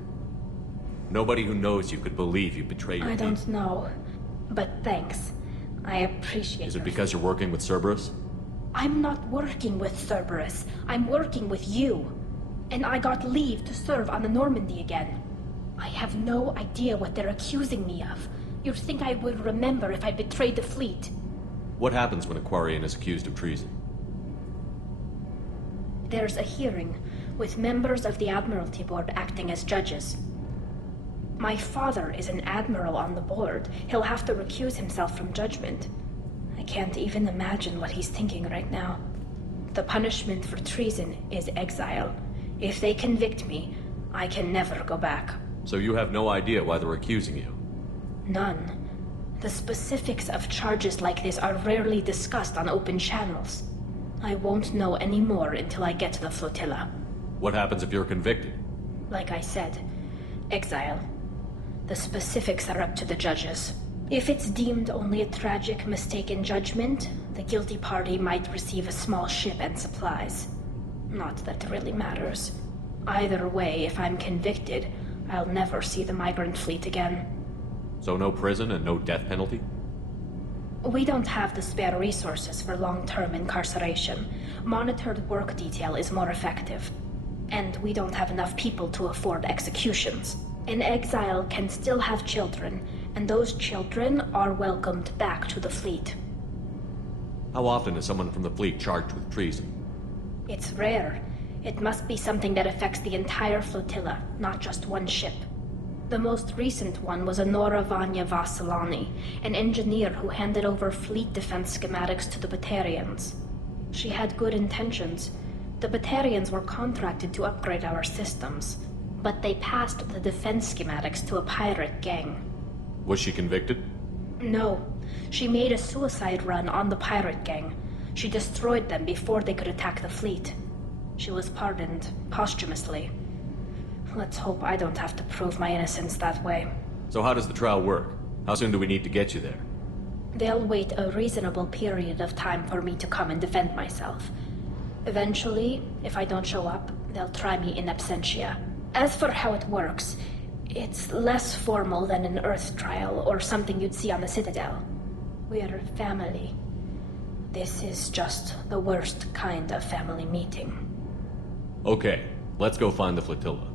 Nobody who knows you could believe you betray your people. I don't know. But thanks. I appreciate Is it because you're working with Cerberus? I'm not working with Cerberus. I'm working with you. And I got leave to serve on the Normandy again. I have no idea what they're accusing me of. You'd think I would remember if I betrayed the fleet. What happens when a Quarian is accused of treason? There's a hearing, with members of the Admiralty Board acting as judges. My father is an admiral on the board. He'll have to recuse himself from judgment. I can't even imagine what he's thinking right now. The punishment for treason is exile. If they convict me, I can never go back. So you have no idea why they're accusing you? None. The specifics of charges like this are rarely discussed on open channels. I won't know any more until I get to the flotilla. What happens if you're convicted? Like I said, exile. The specifics are up to the judges. If it's deemed only a tragic mistake in judgment, the guilty party might receive a small ship and supplies. Not that it really matters. Either way, if I'm convicted, I'll never see the migrant fleet again. So no prison and no death penalty? We don't have the spare resources for long-term incarceration. Monitored work detail is more effective. And we don't have enough people to afford executions. An exile can still have children, and those children are welcomed back to the fleet. How often is someone from the fleet charged with treason? It's rare. It must be something that affects the entire flotilla, not just one ship. The most recent one was Honora Vanya Vassilani, an engineer who handed over fleet defense schematics to the Batarians. She had good intentions. The Batarians were contracted to upgrade our systems, but they passed the defense schematics to a pirate gang. Was she convicted? No. She made a suicide run on the pirate gang. She destroyed them before they could attack the fleet. She was pardoned posthumously. Let's hope I don't have to prove my innocence that way. So how does the trial work? How soon do we need to get you there? They'll wait a reasonable period of time for me to come and defend myself. Eventually, if I don't show up, they'll try me in absentia. As for how it works, it's less formal than an Earth trial or something you'd see on the Citadel. We're family. This is just the worst kind of family meeting. Okay, let's go find the flotilla.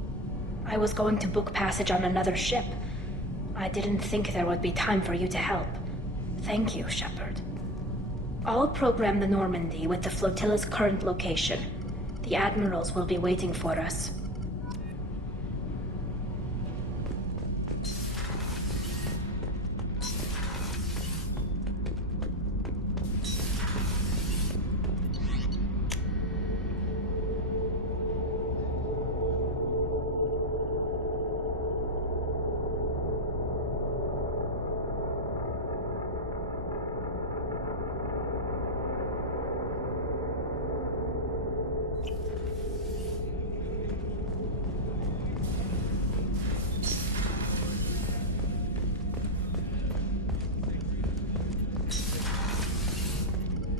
I was going to book passage on another ship. I didn't think there would be time for you to help. Thank you, Shepard. I'll program the Normandy with the flotilla's current location. The admirals will be waiting for us.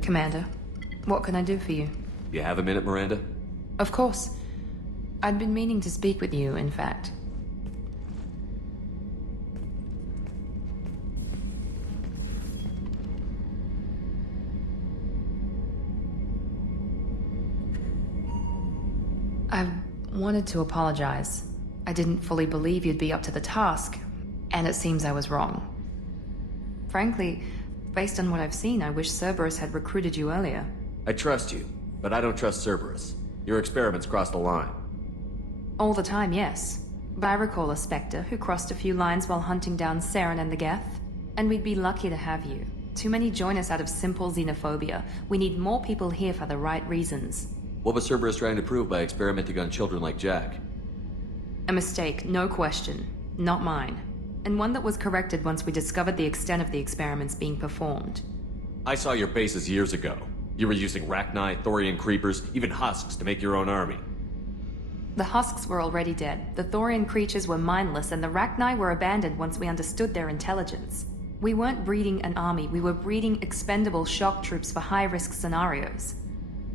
Commander, what can I do for you? You have a minute, Miranda? Of course. I'd been meaning to speak with you, in fact. I wanted to apologize. I didn't fully believe you'd be up to the task, and it seems I was wrong. Frankly, based on what I've seen, I wish Cerberus had recruited you earlier. I trust you, but I don't trust Cerberus. Your experiments crossed the line. All the time, yes. But I recall a Spectre who crossed a few lines while hunting down Saren and the Geth. And we'd be lucky to have you. Too many join us out of simple xenophobia. We need more people here for the right reasons. What was Cerberus trying to prove by experimenting on children like Jack? A mistake, no question. Not mine. And one that was corrected once we discovered the extent of the experiments being performed. I saw your bases years ago. You were using Rachni, Thorian creepers, even husks to make your own army. The husks were already dead, the Thorian creatures were mindless, and the Rachni were abandoned once we understood their intelligence. We weren't breeding an army, we were breeding expendable shock troops for high-risk scenarios.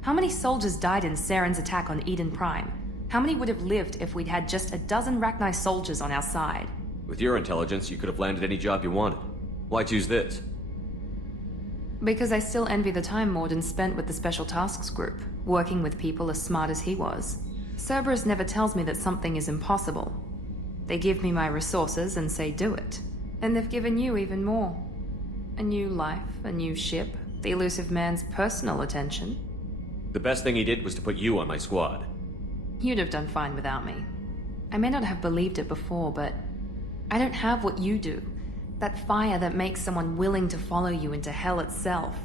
How many soldiers died in Saren's attack on Eden Prime? How many would have lived if we'd had just a dozen Rachni soldiers on our side? With your intelligence, you could have landed any job you wanted. Why choose this? Because I still envy the time Morden spent with the Special Tasks Group, working with people as smart as he was. Cerberus never tells me that something is impossible. They give me my resources and say do it. And they've given you even more. A new life, a new ship, the elusive man's personal attention. The best thing he did was to put you on my squad. You'd have done fine without me. I may not have believed it before, but I don't have what you do. That fire that makes someone willing to follow you into hell itself.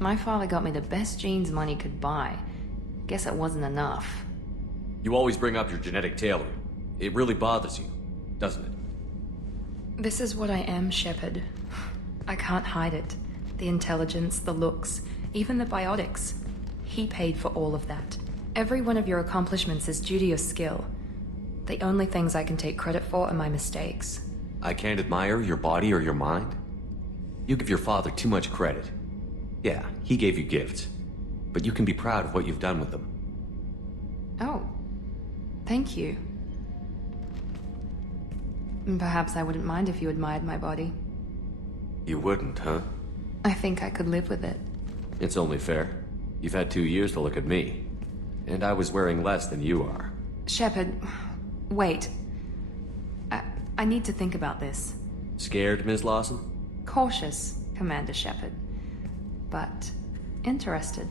My father got me the best genes money could buy. Guess it wasn't enough. You always bring up your genetic tailoring. It really bothers you, doesn't it? This is what I am, Shepard. I can't hide it. The intelligence, the looks, even the biotics. He paid for all of that. Every one of your accomplishments is due to your skill. The only things I can take credit for are my mistakes. I can't admire your body or your mind? You give your father too much credit. Yeah, he gave you gifts. But you can be proud of what you've done with them. Oh. Thank you. Perhaps I wouldn't mind if you admired my body. You wouldn't, huh? I think I could live with it. It's only fair. You've had 2 years to look at me. And I was wearing less than you are. Shepard, wait. I need to think about this. Scared, Ms. Lawson? Cautious, Commander Shepard. But interested.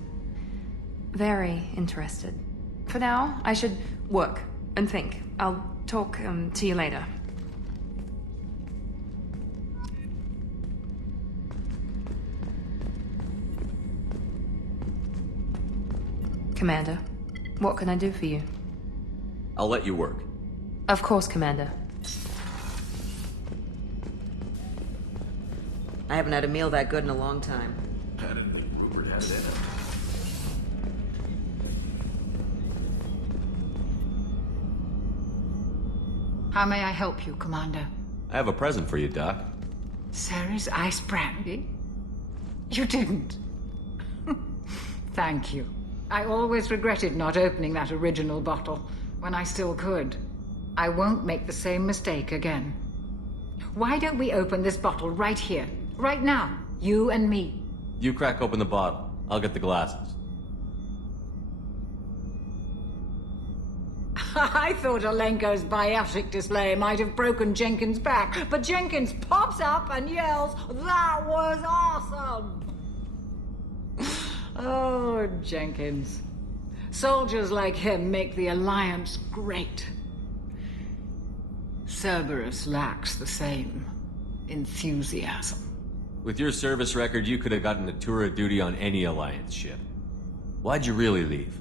Very interested. For now, I should work and think. I'll talk to you later. Commander, what can I do for you? I'll let you work. Of course, Commander. I haven't had a meal that good in a long time. Rupert had it in him. How may I help you, Commander? I have a present for you, Doc. Sarah's ice brandy? You didn't. Thank you. I always regretted not opening that original bottle when I still could. I won't make the same mistake again. Why don't we open this bottle right here, right now, you and me? You crack open the bottle. I'll get the glasses. I thought Alenko's biotic display might have broken Jenkins' back, but Jenkins pops up and yells, "That was awesome!" Oh, Jenkins. Soldiers like him make the Alliance great. Cerberus lacks the same enthusiasm. With your service record, you could have gotten a tour of duty on any Alliance ship. Why'd you really leave?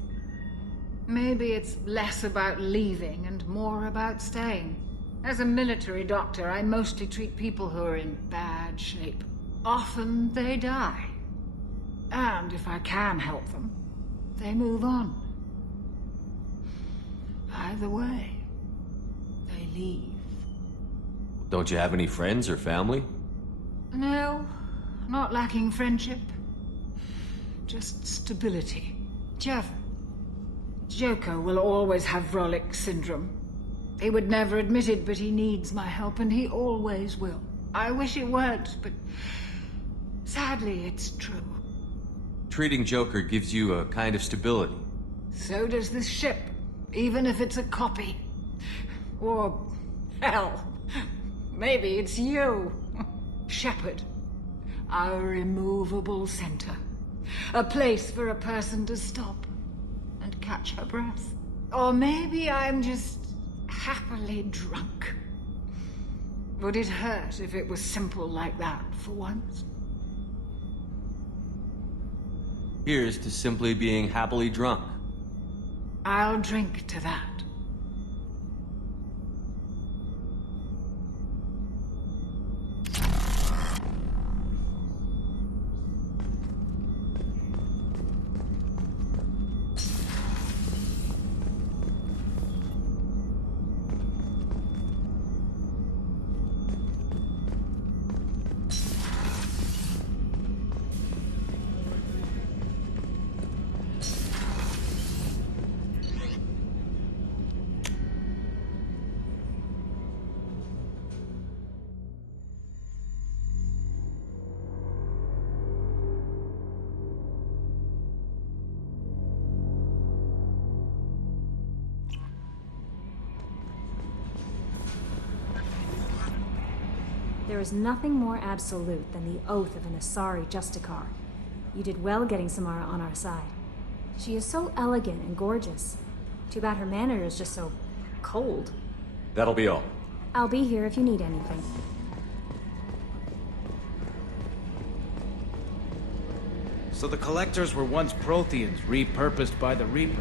Maybe it's less about leaving and more about staying. As a military doctor, I mostly treat people who are in bad shape. Often they die. And if I can help them, they move on. Either way, they leave. Don't you have any friends or family? No, not lacking friendship. Just stability. Jeff, Joker will always have Vrolic syndrome. He would never admit it, but he needs my help, and he always will. I wish it weren't, but sadly it's true. Treating Joker gives you a kind of stability. So does this ship, even if it's a copy. Or, hell, maybe it's you. Shepard, our immovable center. A place for a person to stop and catch her breath. Or maybe I'm just happily drunk. Would it hurt if it was simple like that for once? Here's to simply being happily drunk. I'll drink to that. There is nothing more absolute than the oath of an Asari Justicar. You did well getting Samara on our side. She is so elegant and gorgeous. Too bad her manner is just so cold. That'll be all. I'll be here if you need anything. So the Collectors were once Protheans, repurposed by the Reapers.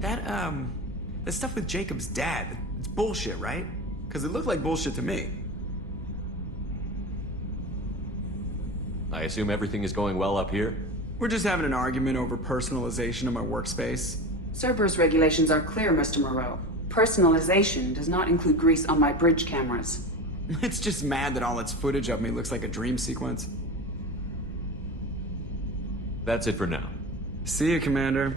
That stuff with Jacob's dad, it's bullshit, right? Because it looked like bullshit to me. I assume everything is going well up here? We're just having an argument over personalization of my workspace. Cerberus regulations are clear, Mr. Moreau. Personalization does not include grease on my bridge cameras. It's just mad that all its footage of me looks like a dream sequence. That's it for now. See you, Commander.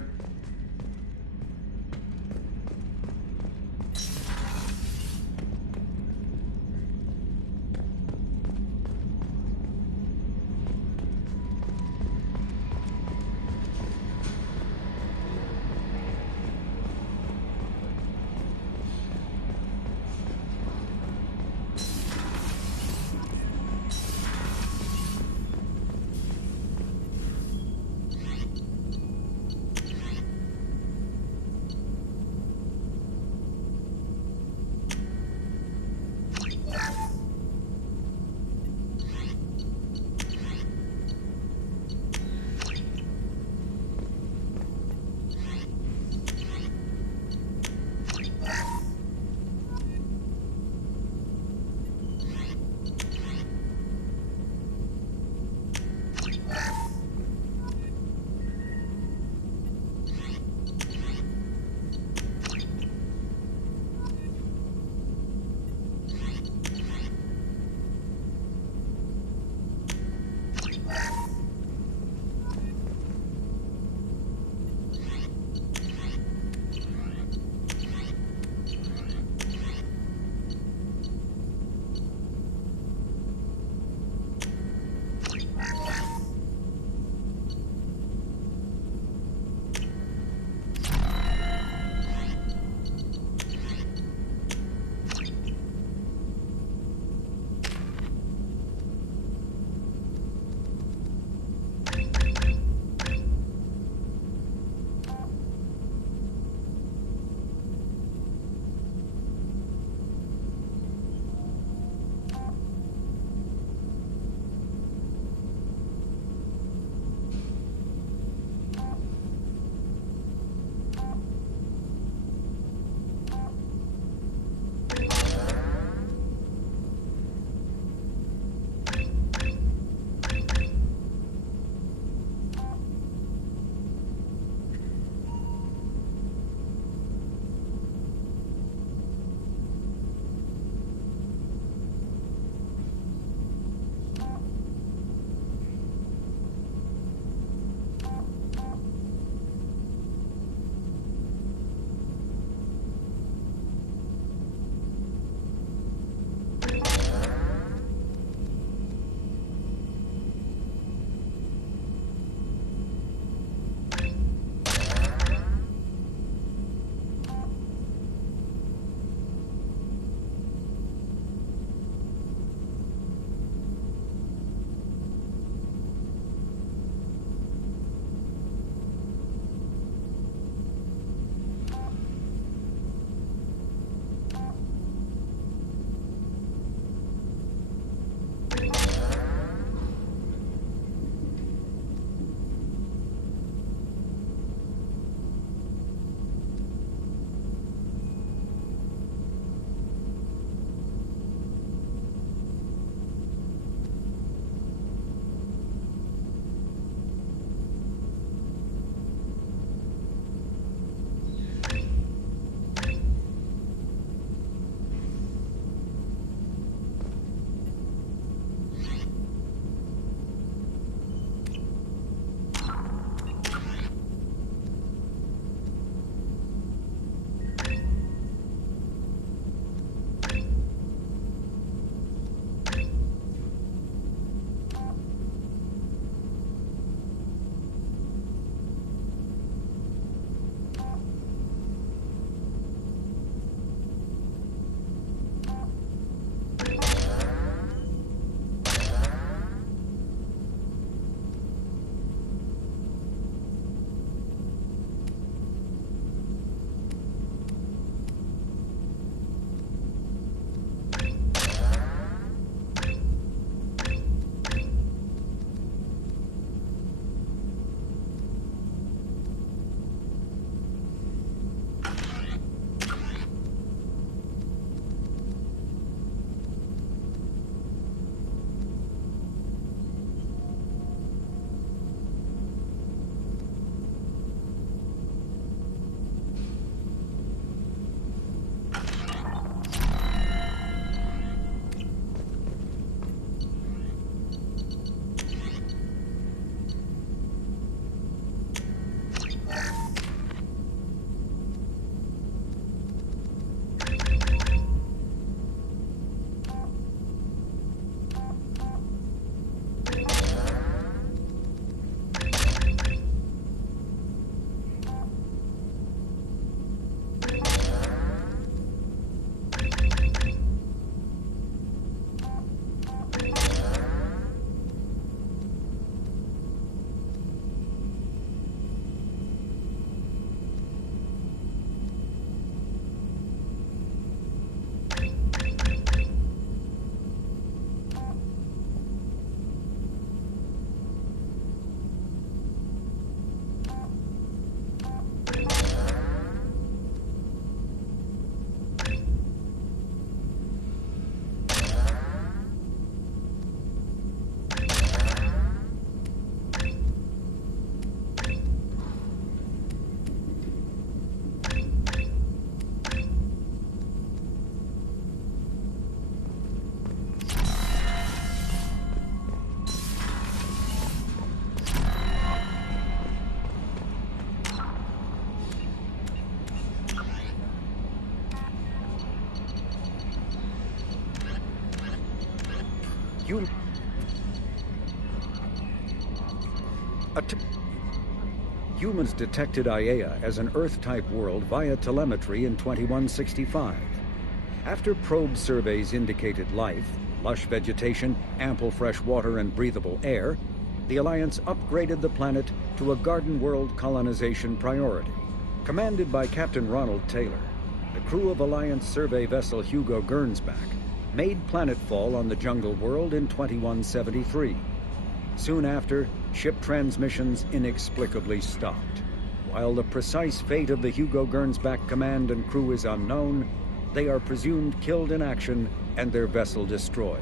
Humans detected Aiea as an Earth-type world via telemetry in 2165. After probe surveys indicated life, lush vegetation, ample fresh water, and breathable air, the Alliance upgraded the planet to a garden world colonization priority. Commanded by Captain Ronald Taylor, the crew of Alliance survey vessel Hugo Gernsback made planetfall on the jungle world in 2173. Soon after, ship transmissions inexplicably stopped. While the precise fate of the Hugo Gernsback command and crew is unknown, they are presumed killed in action and their vessel destroyed.